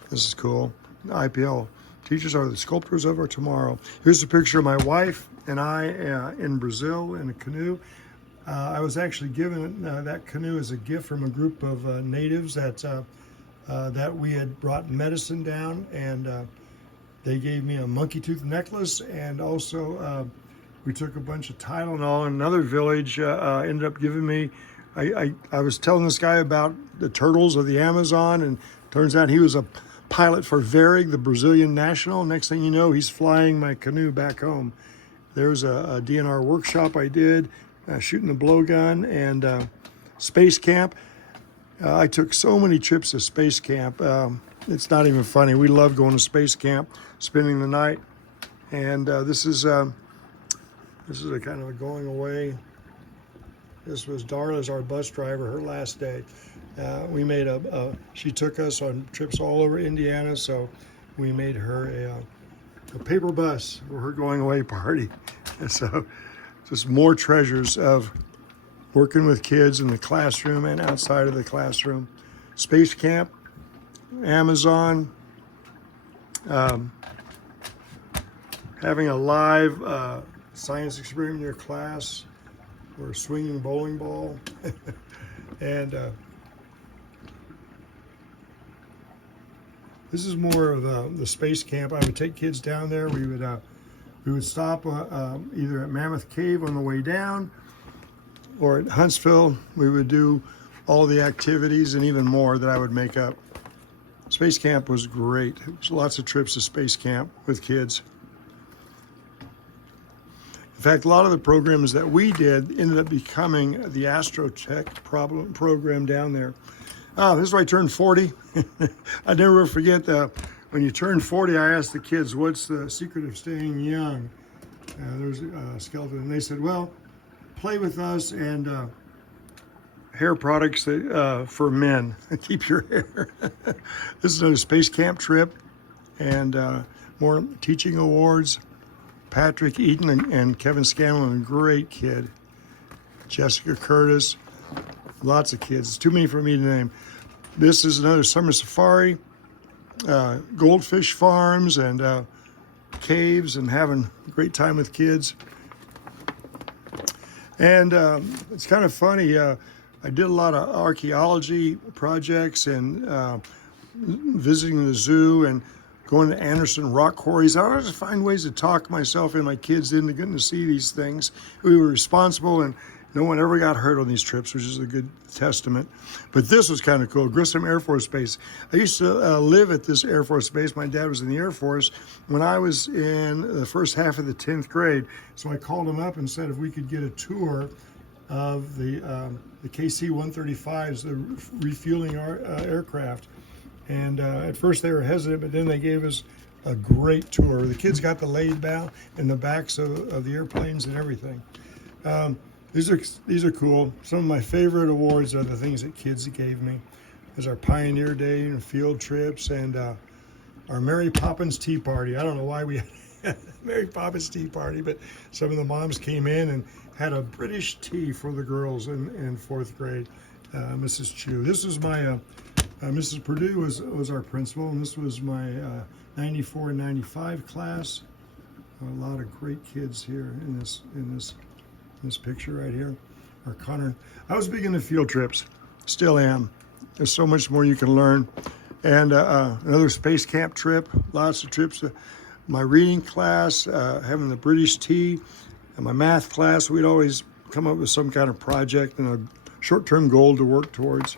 This is cool. IPL. Teachers are the sculptors of our tomorrow. Here's a picture of my wife and I in Brazil in a canoe. I was actually given that canoe as a gift from a group of natives that we had brought medicine down, and they gave me a monkey tooth necklace, and also we took a bunch of Tylenol. Another village ended up giving me, I was telling this guy about the turtles of the Amazon, and turns out he was a pilot for Varig, the Brazilian national. Next thing you know, he's flying my canoe back home. There's a DNR workshop I did, shooting the blowgun, and space camp. I took so many trips to space camp. It's not even funny. We love going to space camp, spending the night. And this is a kind of a going away This was Darla's our bus driver, her last day. We made she took us on trips all over Indiana, so we made her a paper bus for her going away party. And so just more treasures of working with kids in the classroom and outside of the classroom. Space Camp, Amazon, having a live science experiment in your class, or swinging bowling ball, and this is more of the space camp. I would take kids down there. We would stop either at Mammoth Cave on the way down, or at Huntsville. We would do all the activities and even more that I would make up. Space camp was great. It was lots of trips to space camp with kids. In fact, a lot of the programs that we did ended up becoming the Astrotech program down there. This is where I turned 40. I never forget when you turn 40, I asked the kids, what's the secret of staying young? There's a skeleton, and they said, well, play with us and hair products for men. Keep your hair. This is a space camp trip, and more teaching awards. Patrick Eaton and Kevin Scanlon, a great kid. Jessica Curtis, lots of kids. It's too many for me to name. This is another summer safari, goldfish farms and caves, and having a great time with kids. And it's kind of funny. I did a lot of archaeology projects and visiting the zoo and going to Anderson rock quarries. I always find ways to talk myself and my kids into getting to see these things. We were responsible, and no one ever got hurt on these trips, which is a good testament. But this was kind of cool. Grissom Air Force Base. I used to live at this Air Force Base. My dad was in the Air Force when I was in the first half of the 10th grade. So I called him up and said if we could get a tour of the KC-135s, the refueling aircraft. And at first they were hesitant, but then they gave us a great tour. The kids got to lay down in the backs of the airplanes and everything. These are cool. Some of my favorite awards are the things that kids gave me. There's our Pioneer Day and field trips, and our Mary Poppins Tea Party. I don't know why we had Mary Poppins Tea Party, but some of the moms came in and had a British tea for the girls in 4th grade. Mrs. Chu. This was my Mrs. Purdue was our principal, and this was my 94 and 95 class. A lot of great kids here in this picture right here. Our Connor. I was big into field trips, still am. There's so much more you can learn. And another space camp trip, lots of trips. My reading class, having the British tea, and my math class, we'd always come up with some kind of project and a short-term goal to work towards.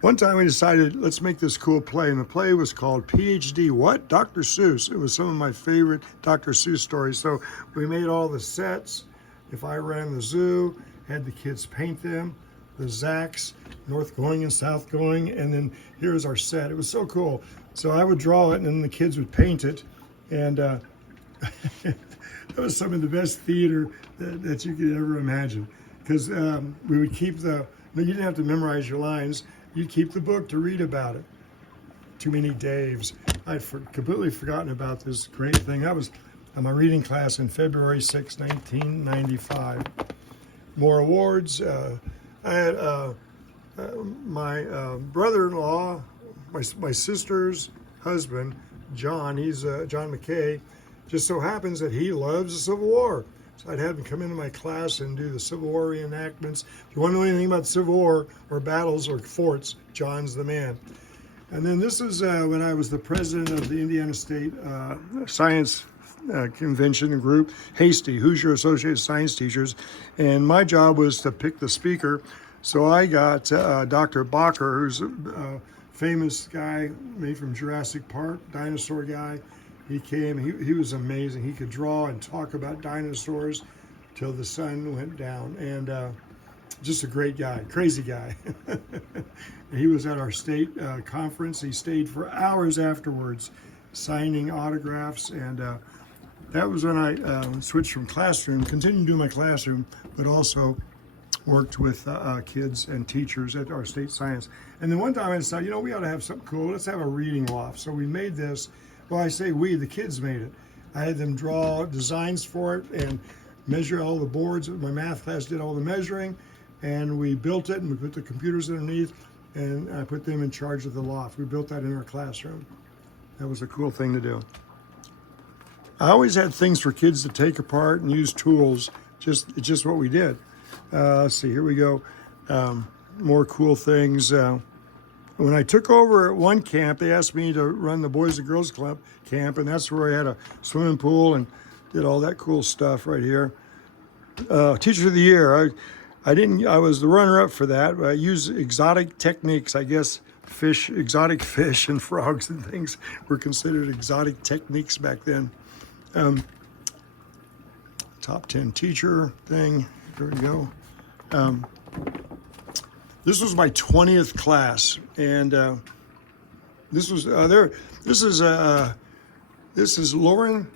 One time we decided, let's make this cool play, and the play was called PhD What? Dr. Seuss. It was some of my favorite Dr. Seuss stories. So we made all the sets. If I ran the zoo, had the kids paint them, the Zacks, north going and south going, and then here's our set. It was so cool. So I would draw it, and then the kids would paint it, and that was some of the best theater that you could ever imagine. Because we would keep you didn't have to memorize your lines. You'd keep the book to read about it. Too many Daves. I'd completely forgotten about this great thing. That was my reading class in February 6, 1995. More awards. I had my brother-in-law, my sister's husband, John. He's John McKay. Just so happens that he loves the Civil War. So I'd have him come into my class and do the Civil War reenactments. If you want to know anything about the Civil War or battles or forts, John's the man. And then this is when I was the president of the Indiana State Science Convention group, Hasty, Hoosier Associated Science Teachers. And my job was to pick the speaker. So I got Dr. Bacher, who's a famous guy made from Jurassic Park, dinosaur guy. He came, he was amazing. He could draw and talk about dinosaurs till the sun went down. And just a great guy, crazy guy. He was at our state conference. He stayed for hours afterwards, signing autographs. And that was when I switched from classroom, continued to do my classroom, but also worked with kids and teachers at our state science. And then one time I decided, we ought to have something cool. Let's have a reading loft. So we made this. Well, I say we, the kids made it. I had them draw designs for it and measure all the boards. My math class did all the measuring, and we built it, and we put the computers underneath, and I put them in charge of the loft. We built that in our classroom. That was a cool thing to do. I always had things for kids to take apart and use tools. It's just what we did. Let's see, here we go. More cool things. When I took over at one camp, they asked me to run the Boys and Girls Club camp, and that's where I had a swimming pool and did all that cool stuff right here. Teacher of the Year, I was the runner-up for that. I used exotic techniques, I guess. Exotic fish and frogs and things were considered exotic techniques back then. Top 10 teacher thing. There we go. This was my 20th class, and this was this is Lauren.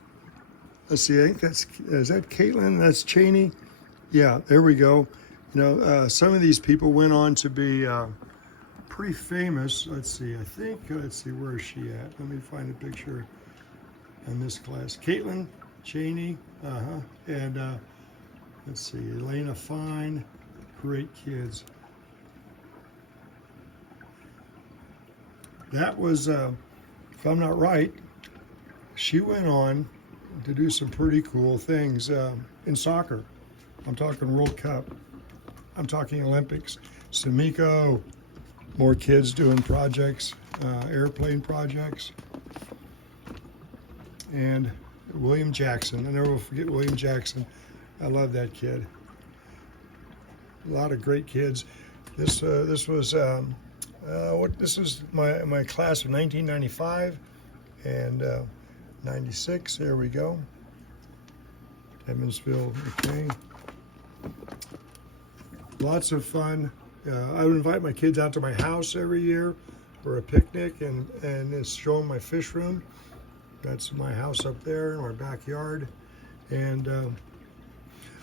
Let's see, I think is that Caitlin? That's Cheney. Yeah, there we go. Some of these people went on to be pretty famous. Let's see, where is she at? Let me find a picture in this class. Caitlin, Cheney, and let's see, Elena Fine, great kids. That was, if I'm not right, she went on to do some pretty cool things in soccer. I'm talking World Cup. I'm talking Olympics. Samiko, more kids doing projects, airplane projects. And William Jackson. I never will forget William Jackson. I love that kid. A lot of great kids. This was my class of 1995 and 96. There we go. Evansville, okay. Lots of fun. I would invite my kids out to my house every year for a picnic and show them my fish room. That's my house up there in our backyard. And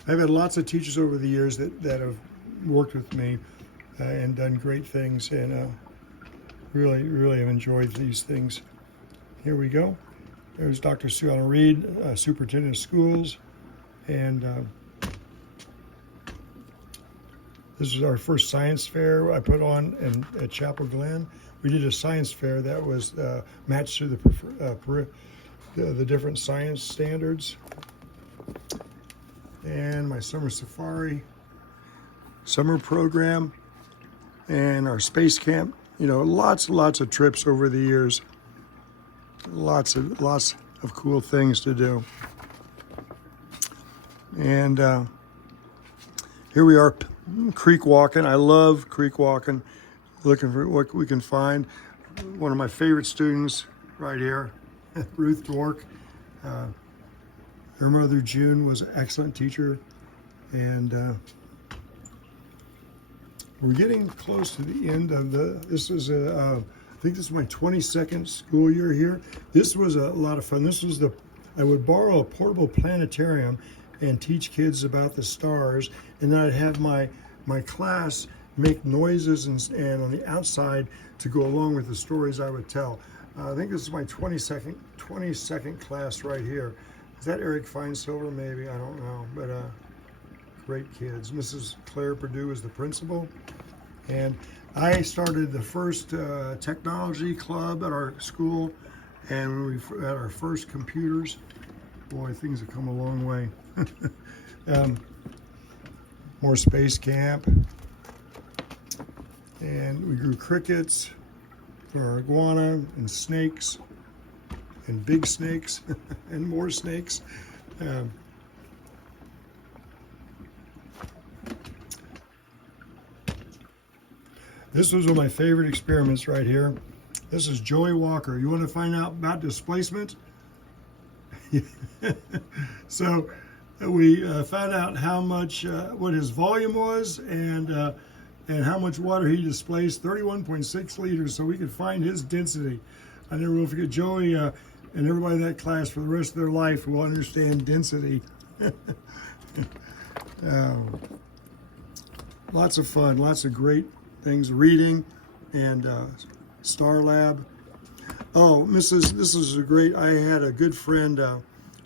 I've had lots of teachers over the years that have worked with me and done great things, and really have enjoyed these things. Here we go. There's Dr. Sue Ellen Reed, Superintendent of Schools, and this is our first science fair I put on at Chapel Glen. We did a science fair that was matched to the different science standards. And my summer safari, summer program, and our space camp. Lots of trips over the years. Lots of cool things to do. And here we are, creek walking. I love creek walking, looking for what we can find. One of my favorite students right here, Ruth Dwork. Her mother, June, was an excellent teacher. And we're getting close to the end of I think this is my 22nd school year here. This was a lot of fun. I would borrow a portable planetarium and teach kids about the stars, and then I'd have my class make noises and on the outside to go along with the stories I would tell. I think this is my 22nd class right here. Is that Eric Finesilver? Maybe, I don't know, but great kids. Mrs. Claire Perdue is the principal, and I started the first technology club at our school, and we had our first computers. Boy, things have come a long way. More space camp, and we grew crickets for iguana and snakes and big snakes and more snakes. This was one of my favorite experiments right here. This is Joey Walker. You want to find out about displacement? So we found out how much, what his volume was, and how much water he displaced, 31.6 liters, so we could find his density. I never will forget, Joey and everybody in that class for the rest of their life will understand density. Lots of fun, lots of great things, reading, and Star Lab. Oh, this is a great, I had a good friend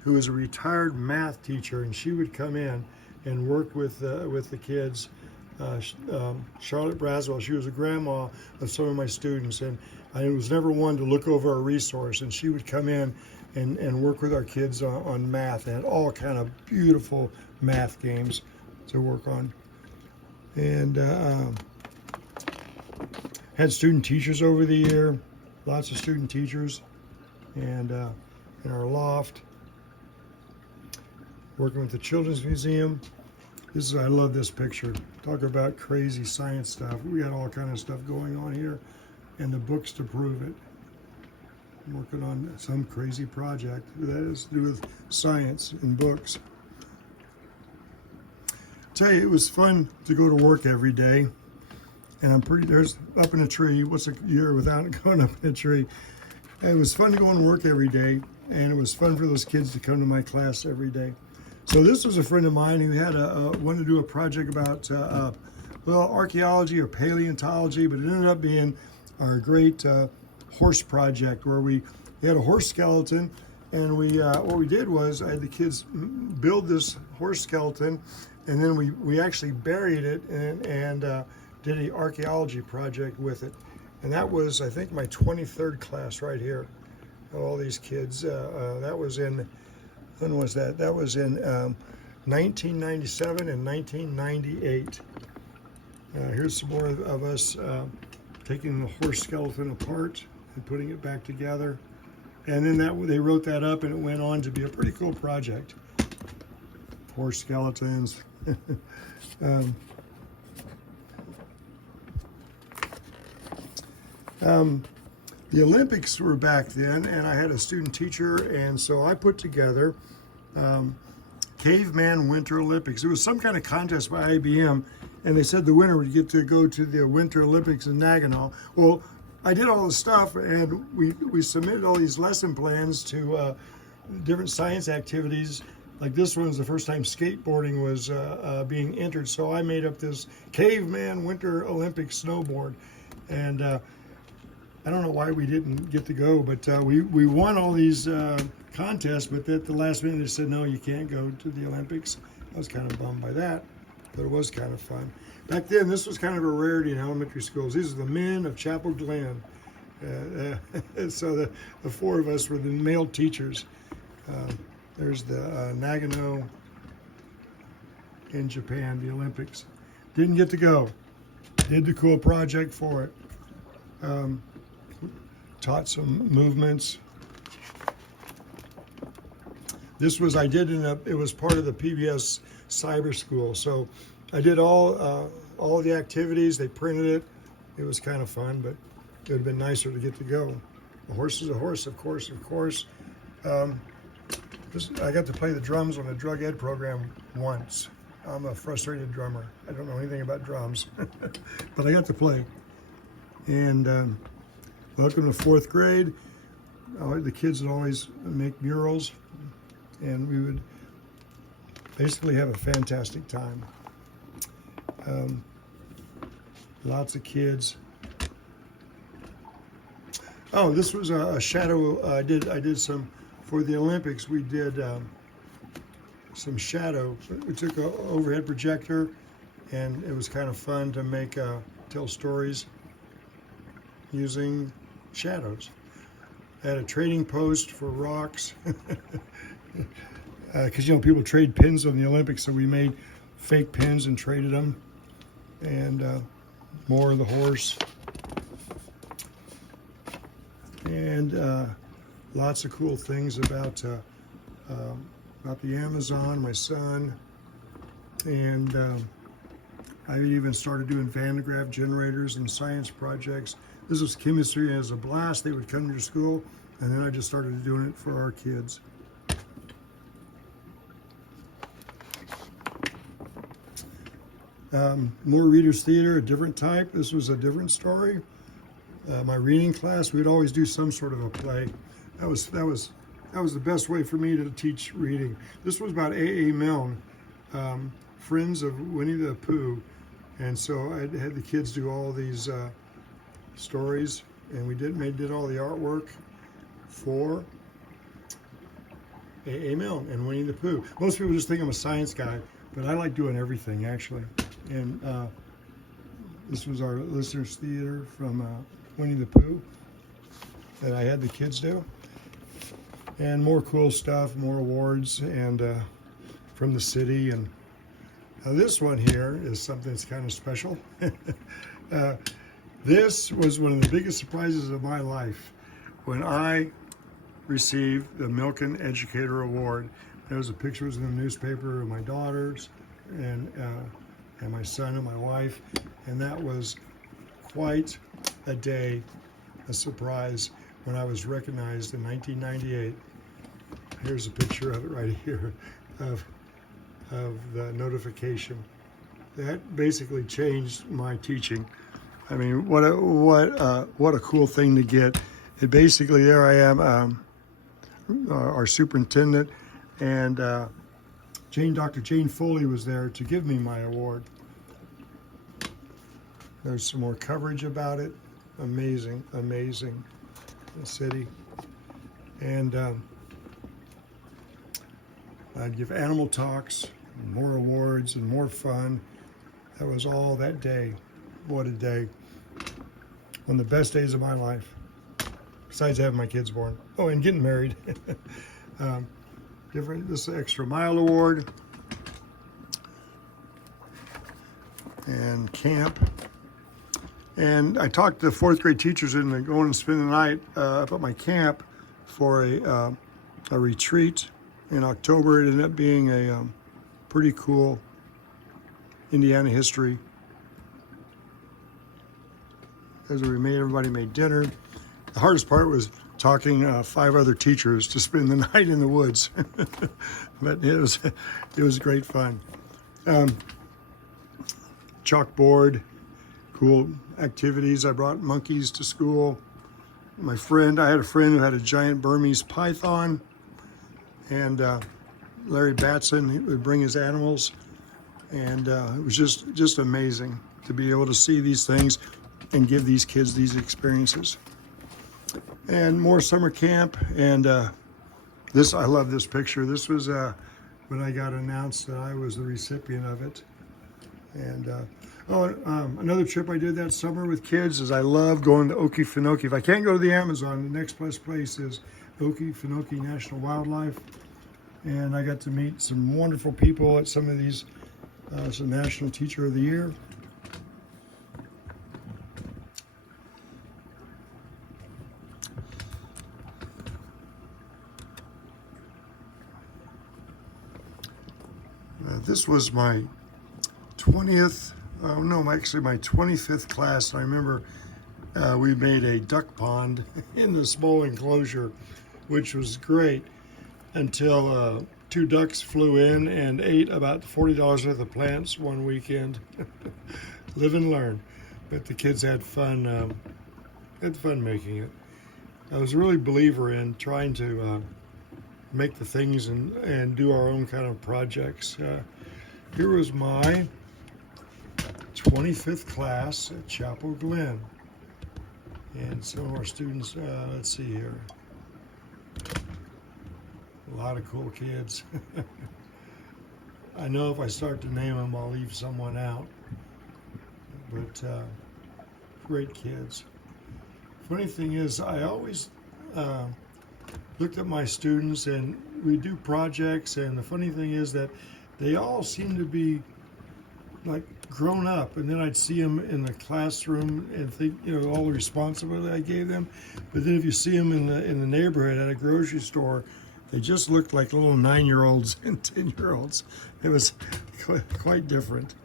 who was a retired math teacher, and she would come in and work with the kids. Charlotte Braswell, she was a grandma of some of my students, and I was never one to look over a resource, and she would come in and work with our kids on math, and all kind of beautiful math games to work on. And had student teachers over the year, lots of student teachers, and in our loft, working with the Children's Museum. I love this picture. Talk about crazy science stuff. We got all kind of stuff going on here, and the books to prove it. I'm working on some crazy project that has to do with science and books. Tell you, it was fun to go to work every day, and there's up in a tree. What's a year without going up in a tree? It was fun to go and work every day, and it was fun for those kids to come to my class every day. So this was a friend of mine who had wanted to do a project about archaeology or paleontology, but it ended up being our great horse project, where we had a horse skeleton, and what we did was I had the kids build this horse skeleton, and then we actually buried it and did an archaeology project with it. And that was, I think, my 23rd class right here. All these kids. That was in, when was that? That was in 1997 and 1998. Here's some more of us taking the horse skeleton apart and putting it back together. And then they wrote that up, and it went on to be a pretty cool project. Horse skeletons. The Olympics were back then, and I had a student teacher, and so I put together Caveman Winter Olympics. It was some kind of contest by IBM, and they said the winner would get to go to the Winter Olympics in Nagano. Well, I did all the stuff, and we submitted all these lesson plans to different science activities. Like this one was the first time skateboarding was being entered, so I made up this Caveman Winter Olympics snowboard. And I don't know why we didn't get to go, but we won all these contests, but at the last minute they said, no, you can't go to the Olympics. I was kind of bummed by that, but it was kind of fun. Back then, this was kind of a rarity in elementary schools. These are the men of Chapel Glen. So the four of us were the male teachers. There's the Nagano in Japan, the Olympics. Didn't get to go. Did the cool project for it. Taught some movements. This was, it was part of the PBS cyber school. So I did all the activities. They printed it. It was kind of fun, but it would have been nicer to get to go. A horse is a horse, of course. I got to play the drums on a drug ed program once. I'm a frustrated drummer. I don't know anything about drums, but I got to play. And welcome to 4th grade. The kids would always make murals, and we would basically have a fantastic time. Lots of kids. Oh, this was a shadow. I did some for the Olympics. We did some shadow. We took an overhead projector, and it was kind of fun to tell stories using shadows. I had a trading post for rocks, because people trade pins on the Olympics, so we made fake pins and traded them. And more of the horse, and lots of cool things about the Amazon, my son, and I even started doing Van de Graaff generators and science projects. This was chemistry as a blast. They would come to school, and then I just started doing it for our kids. More Reader's Theater, a different type. This was a different story. My reading class, we'd always do some sort of a play. That was the best way for me to teach reading. This was about A.A. Milne, Friends of Winnie the Pooh, and so I had the kids do all these stories, and we did all the artwork for A.A. Milne and Winnie the Pooh. Most people just think I'm a science guy, but I like doing everything actually. And this was our listeners theater from Winnie the Pooh that I had the kids do. And more cool stuff, more awards, and from the city. And this one here is something that's kind of special. This was one of the biggest surprises of my life when I received the Milken Educator Award. There was a picture in the newspaper of my daughters and my son and my wife, and that was quite a day, a surprise, when I was recognized in 1998. Here's a picture of it right here, of the notification. That basically changed my teaching. I mean, what a cool thing to get. And basically, there I am, our superintendent, and Dr. Jane Foley was there to give me my award. There's some more coverage about it. Amazing, amazing, the city. And I'd give animal talks, more awards, and more fun. That was all that day. What a day. One of the best days of my life, besides having my kids born. Oh, and getting married. This Extra Mile Award. And camp. And I talked to fourth grade teachers into going and spending the night up at my camp for a retreat in October. It ended up being a pretty cool Indiana history. As everybody made dinner. The hardest part was talking 5 other teachers to spend the night in the woods. But it was great fun. Chalkboard, cool activities. I brought monkeys to school. I had a friend who had a giant Burmese python, and Larry Batson, he would bring his animals, and it was just amazing to be able to see these things and give these kids these experiences. And more summer camp, and I love this picture. This was when I got announced that I was the recipient of it. And another trip I did that summer with kids is I love going to Okefenokee. If I can't go to the Amazon, the next best place is Okefenokee National Wildlife. And I got to meet some wonderful people at some of these, some National Teacher of the Year. This was my 20th, actually my 25th class. I remember we made a duck pond in the small enclosure, which was great until 2 ducks flew in and ate about $40 worth of plants one weekend. Live and learn. But the kids had fun making it. I was a really believer in trying to make the things and do our own kind of projects. Here was my 25th class at Chapel Glen. And some of our students, let's see here. A lot of cool kids. I know if I start to name them, I'll leave someone out. But great kids. Funny thing is, I always looked at my students, and we do projects, and the funny thing is that they all seem to be like grown up, and then I'd see them in the classroom and think, all the responsibility I gave them. But then if you see them in the neighborhood at a grocery store, they just looked like little 9-year-olds and 10-year-olds. It was quite different.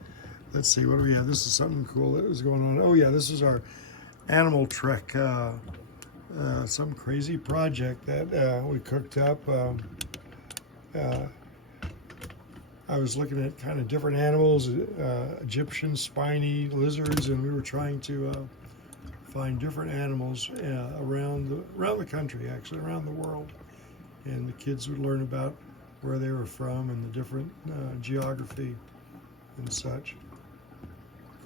Let's see, what do we have? This is something cool that was going on. Oh yeah, this is our animal trek, some crazy project that we cooked up. I was looking at kind of different animals, Egyptian spiny lizards, and we were trying to find different animals around the country, actually around the world, and the kids would learn about where they were from and the different geography and such.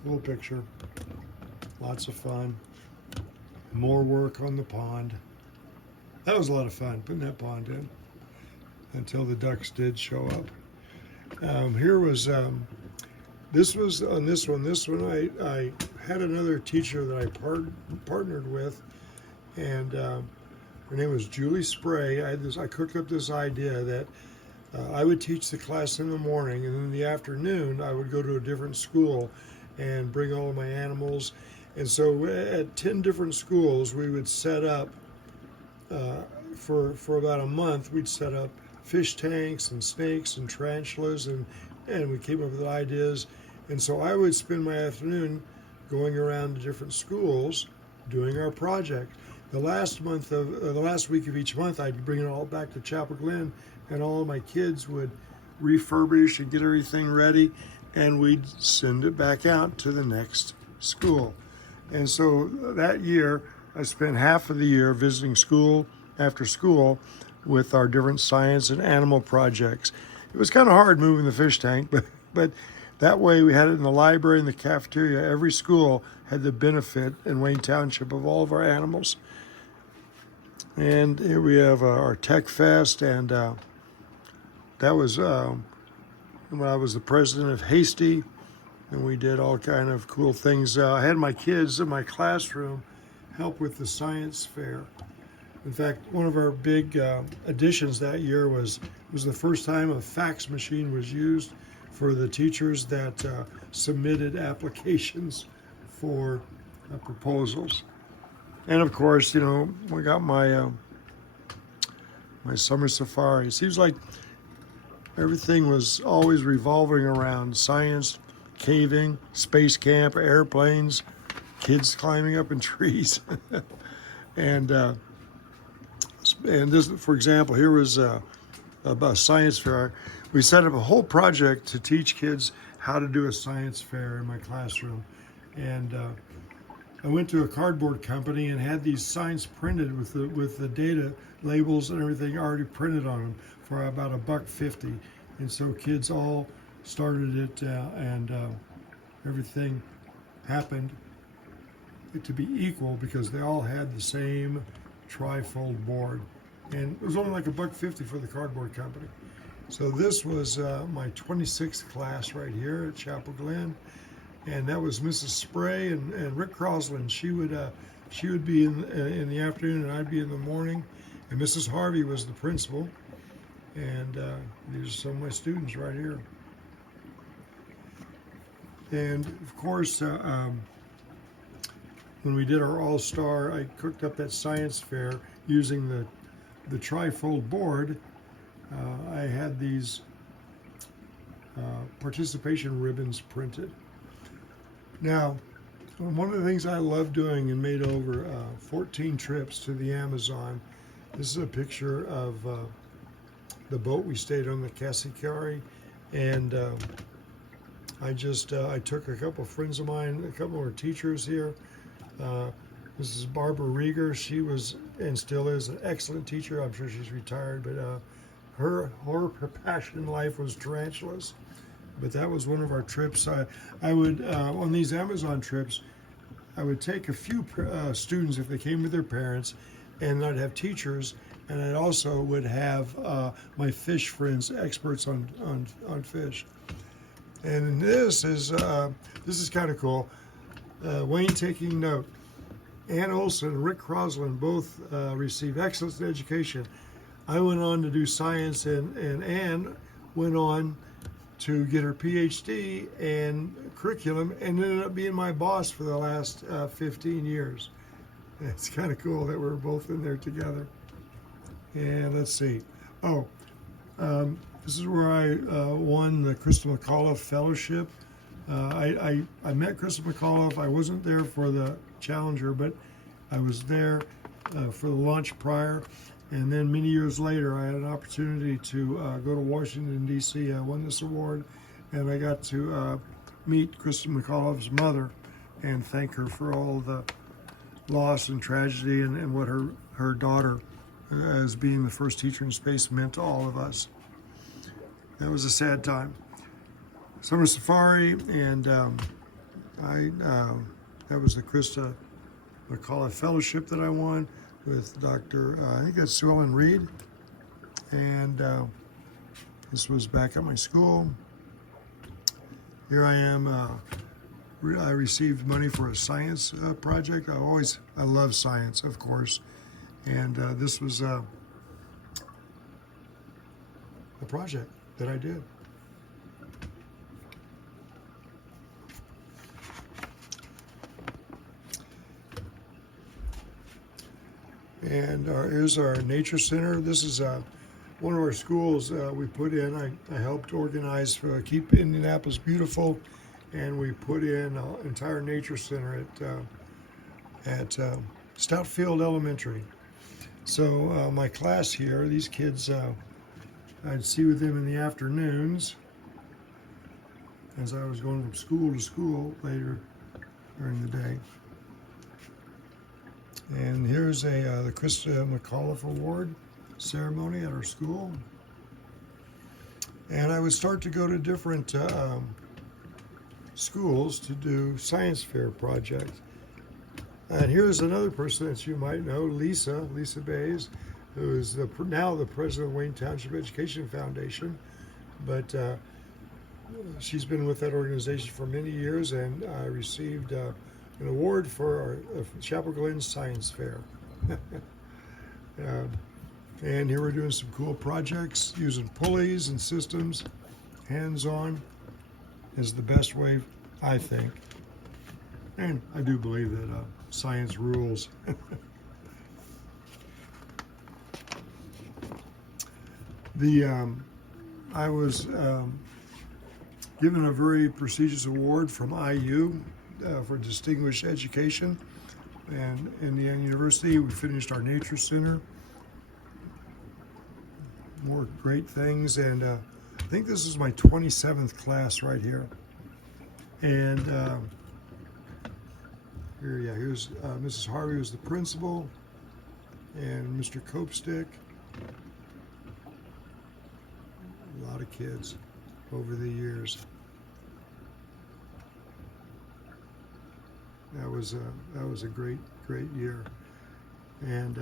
Cool picture. Lots of fun. More work on the pond. That was a lot of fun, putting that pond in until the ducks did show up. Here was, this was on this one. This one I had another teacher that I partnered with, and her name was Julie Spray. I cooked up this idea that I would teach the class in the morning, and in the afternoon I would go to a different school and bring all of my animals. And so at 10 different schools, we would set up, for about a month, we'd set up fish tanks and snakes and tarantulas, and we came up with ideas. And so I would spend my afternoon going around to different schools doing our project. The last week of each month, I'd bring it all back to Chapel Glen, and all of my kids would refurbish and get everything ready, and we'd send it back out to the next school. And so that year, I spent half of the year visiting school after school with our different science and animal projects. It was kind of hard moving the fish tank, but that way we had it in the library and the cafeteria. Every school had the benefit in Wayne Township of all of our animals. And here we have our Tech Fest, and that was when I was the president of Hasty, and we did all kind of cool things. I had my kids in my classroom help with the science fair. In fact, one of our big additions that year was the first time a fax machine was used for the teachers that submitted applications for proposals. And of course, we got my my summer safari. It seems like everything was always revolving around science, caving, space camp, airplanes, kids climbing up in trees. and this, for example, here was a science fair. We set up a whole project to teach kids how to do a science fair in my classroom. And I went to a cardboard company and had these signs printed with the data labels and everything already printed on them for about $1.50. And so kids all started it, and everything happened to be equal because they all had the same trifold board. And it was only like $1.50 for the cardboard company. So this was my 26th class right here at Chapel Glen. And that was Mrs. Spray and Rick Crosslin. She would be in the afternoon, and I'd be in the morning. And Mrs. Harvey was the principal. And these are some of my students right here. And of course, when we did our all-star, I cooked up that science fair using the trifold board. I had these participation ribbons printed. Now, one of the things I love doing, and made over 14 trips to the Amazon. This is a picture of the boat we stayed on, the Cassicari, and I took a couple of friends of mine, a couple of our teachers here. Mrs. Barbara Rieger, she was and still is an excellent teacher. I'm sure she's retired, but her passion in life was tarantulas. But that was one of our trips. I would, on these Amazon trips, I would take a few students if they came with their parents, and I'd have teachers, and I also would have my fish friends, experts on fish. And this is kind of cool. Wayne taking note. Ann Olson and Rick Crosslin both received excellence in education. I went on to do science, and Ann went on to get her PhD and curriculum, and ended up being my boss for the last 15 years. It's kind of cool that we're both in there together. And let's see. This is where I won the Christa McAuliffe Fellowship. I met Christa McAuliffe. I wasn't there for the Challenger, but I was there for the launch prior. And then many years later, I had an opportunity to go to Washington, D.C. I won this award, and I got to meet Christa McAuliffe's mother and thank her for all the loss and tragedy, and what her daughter, as being the first teacher in space, meant to all of us. That was a sad time. Summer Safari, and that was the Christa McAuliffe Fellowship that I won with Dr. I think that's Sue Ellen Reed, and this was back at my school. Here I am. I received money for a science project. I love science, of course, and this was a project that I did. And here's our nature center. This is one of our schools we put in. I helped organize for Keep Indianapolis Beautiful, and we put in an entire nature center at Stoutfield Elementary. So my class here, these kids, I'd see with them in the afternoons as I was going from school to school later during the day. And here's the Christa McAuliffe Award ceremony at our school. And I would start to go to different schools to do science fair projects. And here's another person that you might know, Lisa Bays, who is now the president of Wayne Township Education Foundation. But she's been with that organization for many years, and I received an award for our Chapel Glen Science Fair. And here we're doing some cool projects using pulleys and systems. Hands-on is the best way, I think. And I do believe that science rules. I was given a very prestigious award from IU for distinguished education, and Indiana University. We finished our nature center. More great things, and I think this is my 27th class right here. And here's Mrs. Harvey, who's the principal, and Mr. Copestick. A lot of kids over the years. That was a great year. And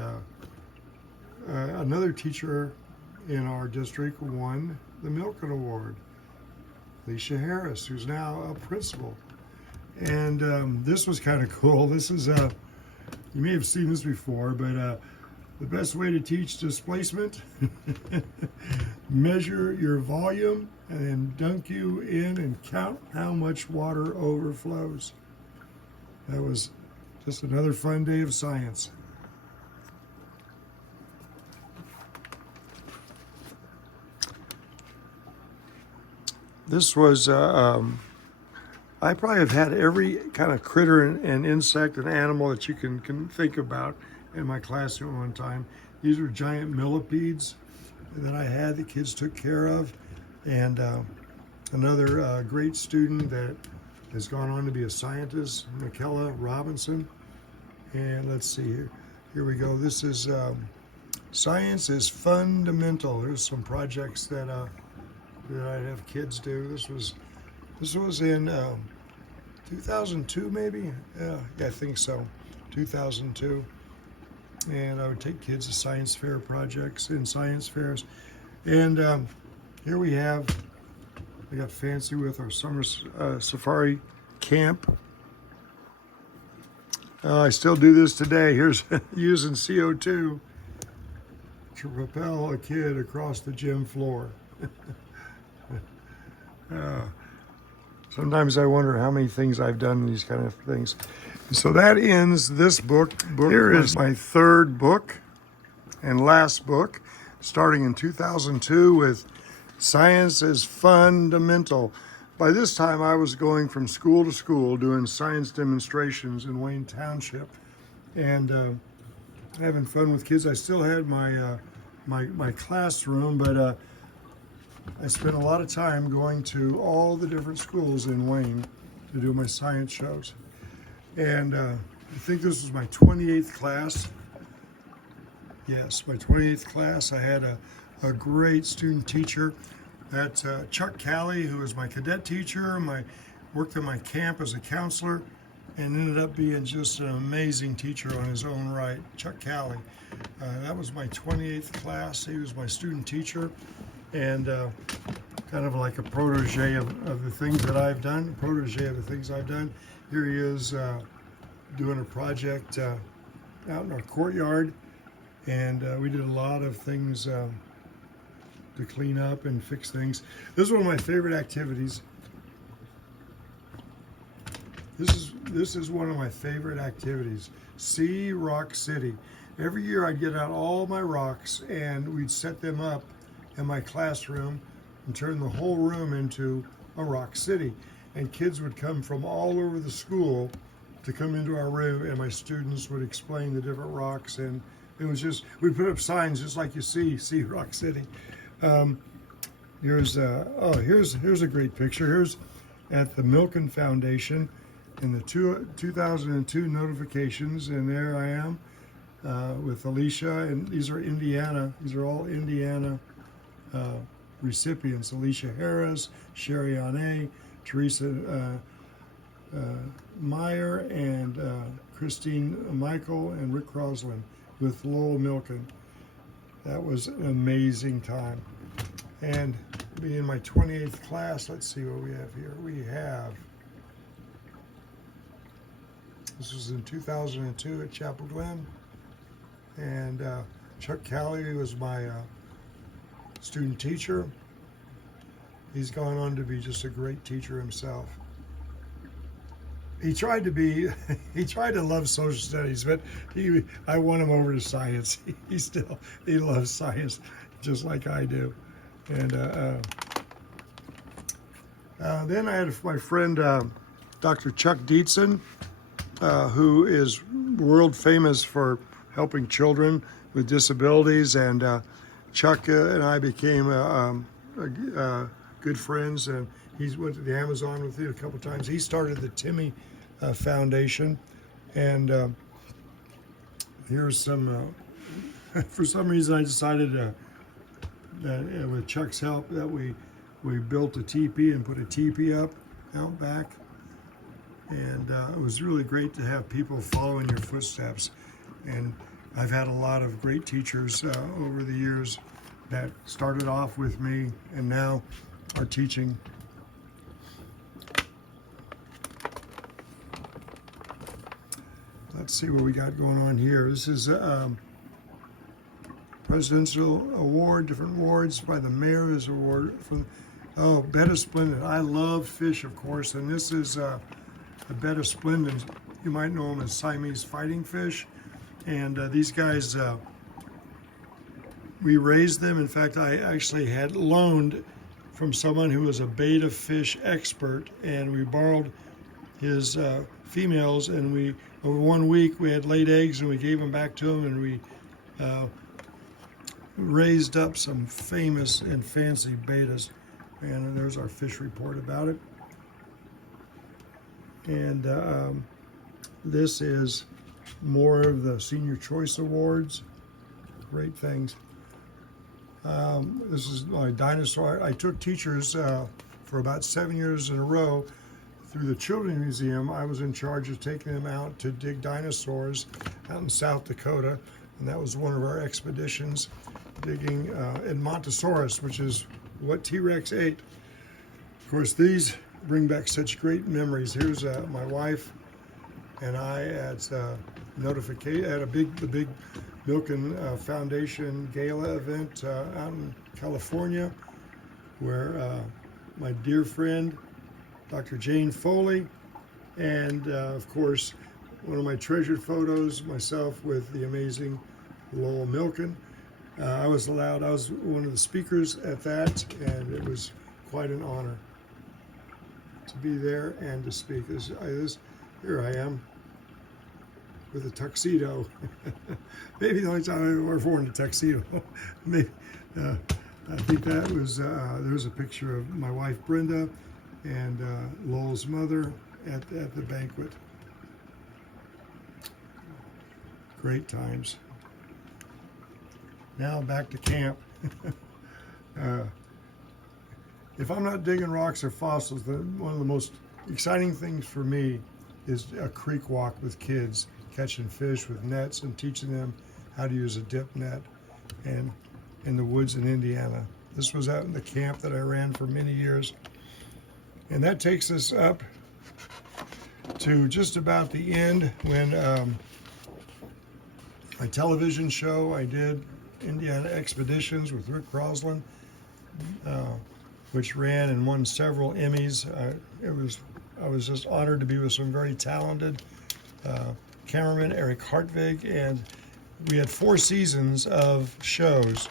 another teacher in our district won the Milken Award, Alicia Harris, who's now a principal. And this was kind of cool. This is you may have seen this before, but the best way to teach displacement: measure your volume and then dunk you in and count how much water overflows. That was just another fun day of science. This was, I probably have had every kind of critter and insect and animal that you can think about in my classroom one time. These were giant millipedes that I had the kids took care of. And another great student that has gone on to be a scientist, Michaela Robinson. And let's see here. Here we go. This is Science is Fundamental. There's some projects that I have kids do. This was in 2002 maybe? Yeah, I think so. 2002. And I would take kids to science fair projects in science fairs. And here we have, I got fancy with our summer safari camp. I still do this today. Here's using CO2 to propel a kid across the gym floor. Sometimes I wonder how many things I've done in these kind of things. So that ends this book. Here is my third book and last book, starting in 2002 with Science is Fundamental. By this time, I was going from school to school doing science demonstrations in Wayne Township and having fun with kids. I still had my classroom, but I spent a lot of time going to all the different schools in Wayne to do my science shows. And I think this was my 28th class. Yes, my 28th class. I had a great student teacher. That's Chuck Calley, who was my cadet teacher, worked at my camp as a counselor, and ended up being just an amazing teacher on his own right. Chuck Calley. That was my 28th class. He was my student teacher, and kind of like a protege of the things that I've done, Here he is doing a project out in our courtyard, and we did a lot of things to clean up and fix things. This is one of my favorite activities. This is one of my favorite activities. See Rock City. Every year I'd get out all my rocks and we'd set them up in my classroom and turn the whole room into a rock city. And kids would come from all over the school to come into our room, and my students would explain the different rocks, and it was just, we put up signs just like you see Rock City. Here's a great picture. Here's at the Milken Foundation in the 2002 notifications, and there I am with Alicia, and these are all Indiana recipients: Alicia Harris, Sherry Anne, Teresa Meyer, and Christine Michael, and Rick Crosslin with Lowell Milken. That was an amazing time. And being my 28th class, let's see what we have here. This was in 2002 at Chapel Glen, and Chuck Calley was my student teacher. He's gone on to be just a great teacher himself. He tried to love social studies, but I won him over to science. He loves science just like I do. And then I had my friend Dr. Chuck Dietzen, who is world famous for helping children with disabilities, and Chuck and I became good friends, and he went to the Amazon with me a couple times. He started the Timmy Foundation, and here's some, for some reason I decided that with Chuck's help that we built a teepee and put a teepee up out back, and it was really great to have people follow in your footsteps. And I've had a lot of great teachers over the years that started off with me and now are teaching. Let's see what we got going on here. This is Presidential Award, different awards by the Mayor's Award from, Betta Splendid. I love fish, of course, and this is the Betta Splendid. You might know them as Siamese fighting fish. And these guys, we raised them. In fact, I actually had loaned from someone who was a betta fish expert, and we borrowed his females, and we, over 1 week, we had laid eggs, and we gave them back to him, and we raised up some famous and fancy bettas. And there's our fish report about it. And this is more of the Senior Choice Awards. Great things. This is my dinosaur. I took teachers for about 7 years in a row through the Children's Museum. I was in charge of taking them out to dig dinosaurs out in South Dakota, and that was one of our expeditions, digging Edmontosaurus, which is what T-Rex ate. Of course, these bring back such great memories. Here's my wife and I at the big Milken Foundation Gala event out in California, where my dear friend Dr. Jane Foley, and of course one of my treasured photos, myself with the amazing Lowell Milken. I was one of the speakers at that, and it was quite an honor to be there and to speak. Here I am with a tuxedo. Maybe the only time I've ever worn a tuxedo. Maybe, I think that was, there's a picture of my wife Brenda and Lowell's mother at the banquet. Great times. Now back to camp. If I'm not digging rocks or fossils, one of the most exciting things for me is a creek walk with kids, catching fish with nets and teaching them how to use a dip net, and in the woods in Indiana. This was out in the camp that I ran for many years. And that takes us up to just about the end when my television show I did, Indiana Expeditions with Rick Crosslin, which ran and won several Emmys. I was just honored to be with some very talented cameraman, Eric Hartvig, and we had 4 seasons of shows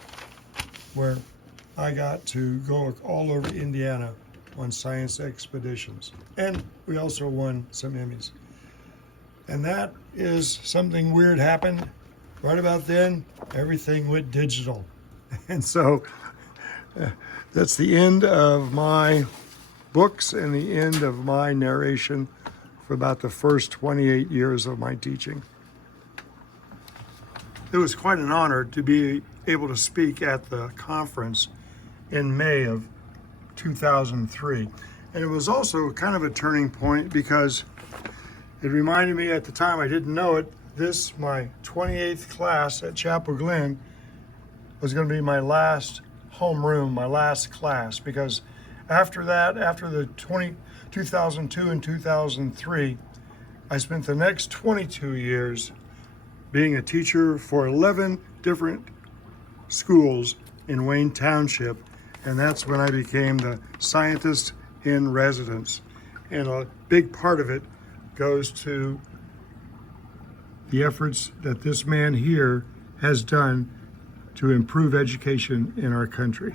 where I got to go all over Indiana on science expeditions. And we also won some Emmys. And that is something weird happened. Right about then, everything went digital. And so that's the end of my books and the end of my narration for about the first 28 years of my teaching. It was quite an honor to be able to speak at the conference in May of 2003. And it was also kind of a turning point because it reminded me at the time, I didn't know it, my 28th class at Chapel Glen was going to be my last homeroom, my last class, because after that, after the 2002 and 2003, I spent the next 22 years being a teacher for 11 different schools in Wayne Township, and that's when I became the scientist in residence. And a big part of it goes to the efforts that this man here has done to improve education in our country.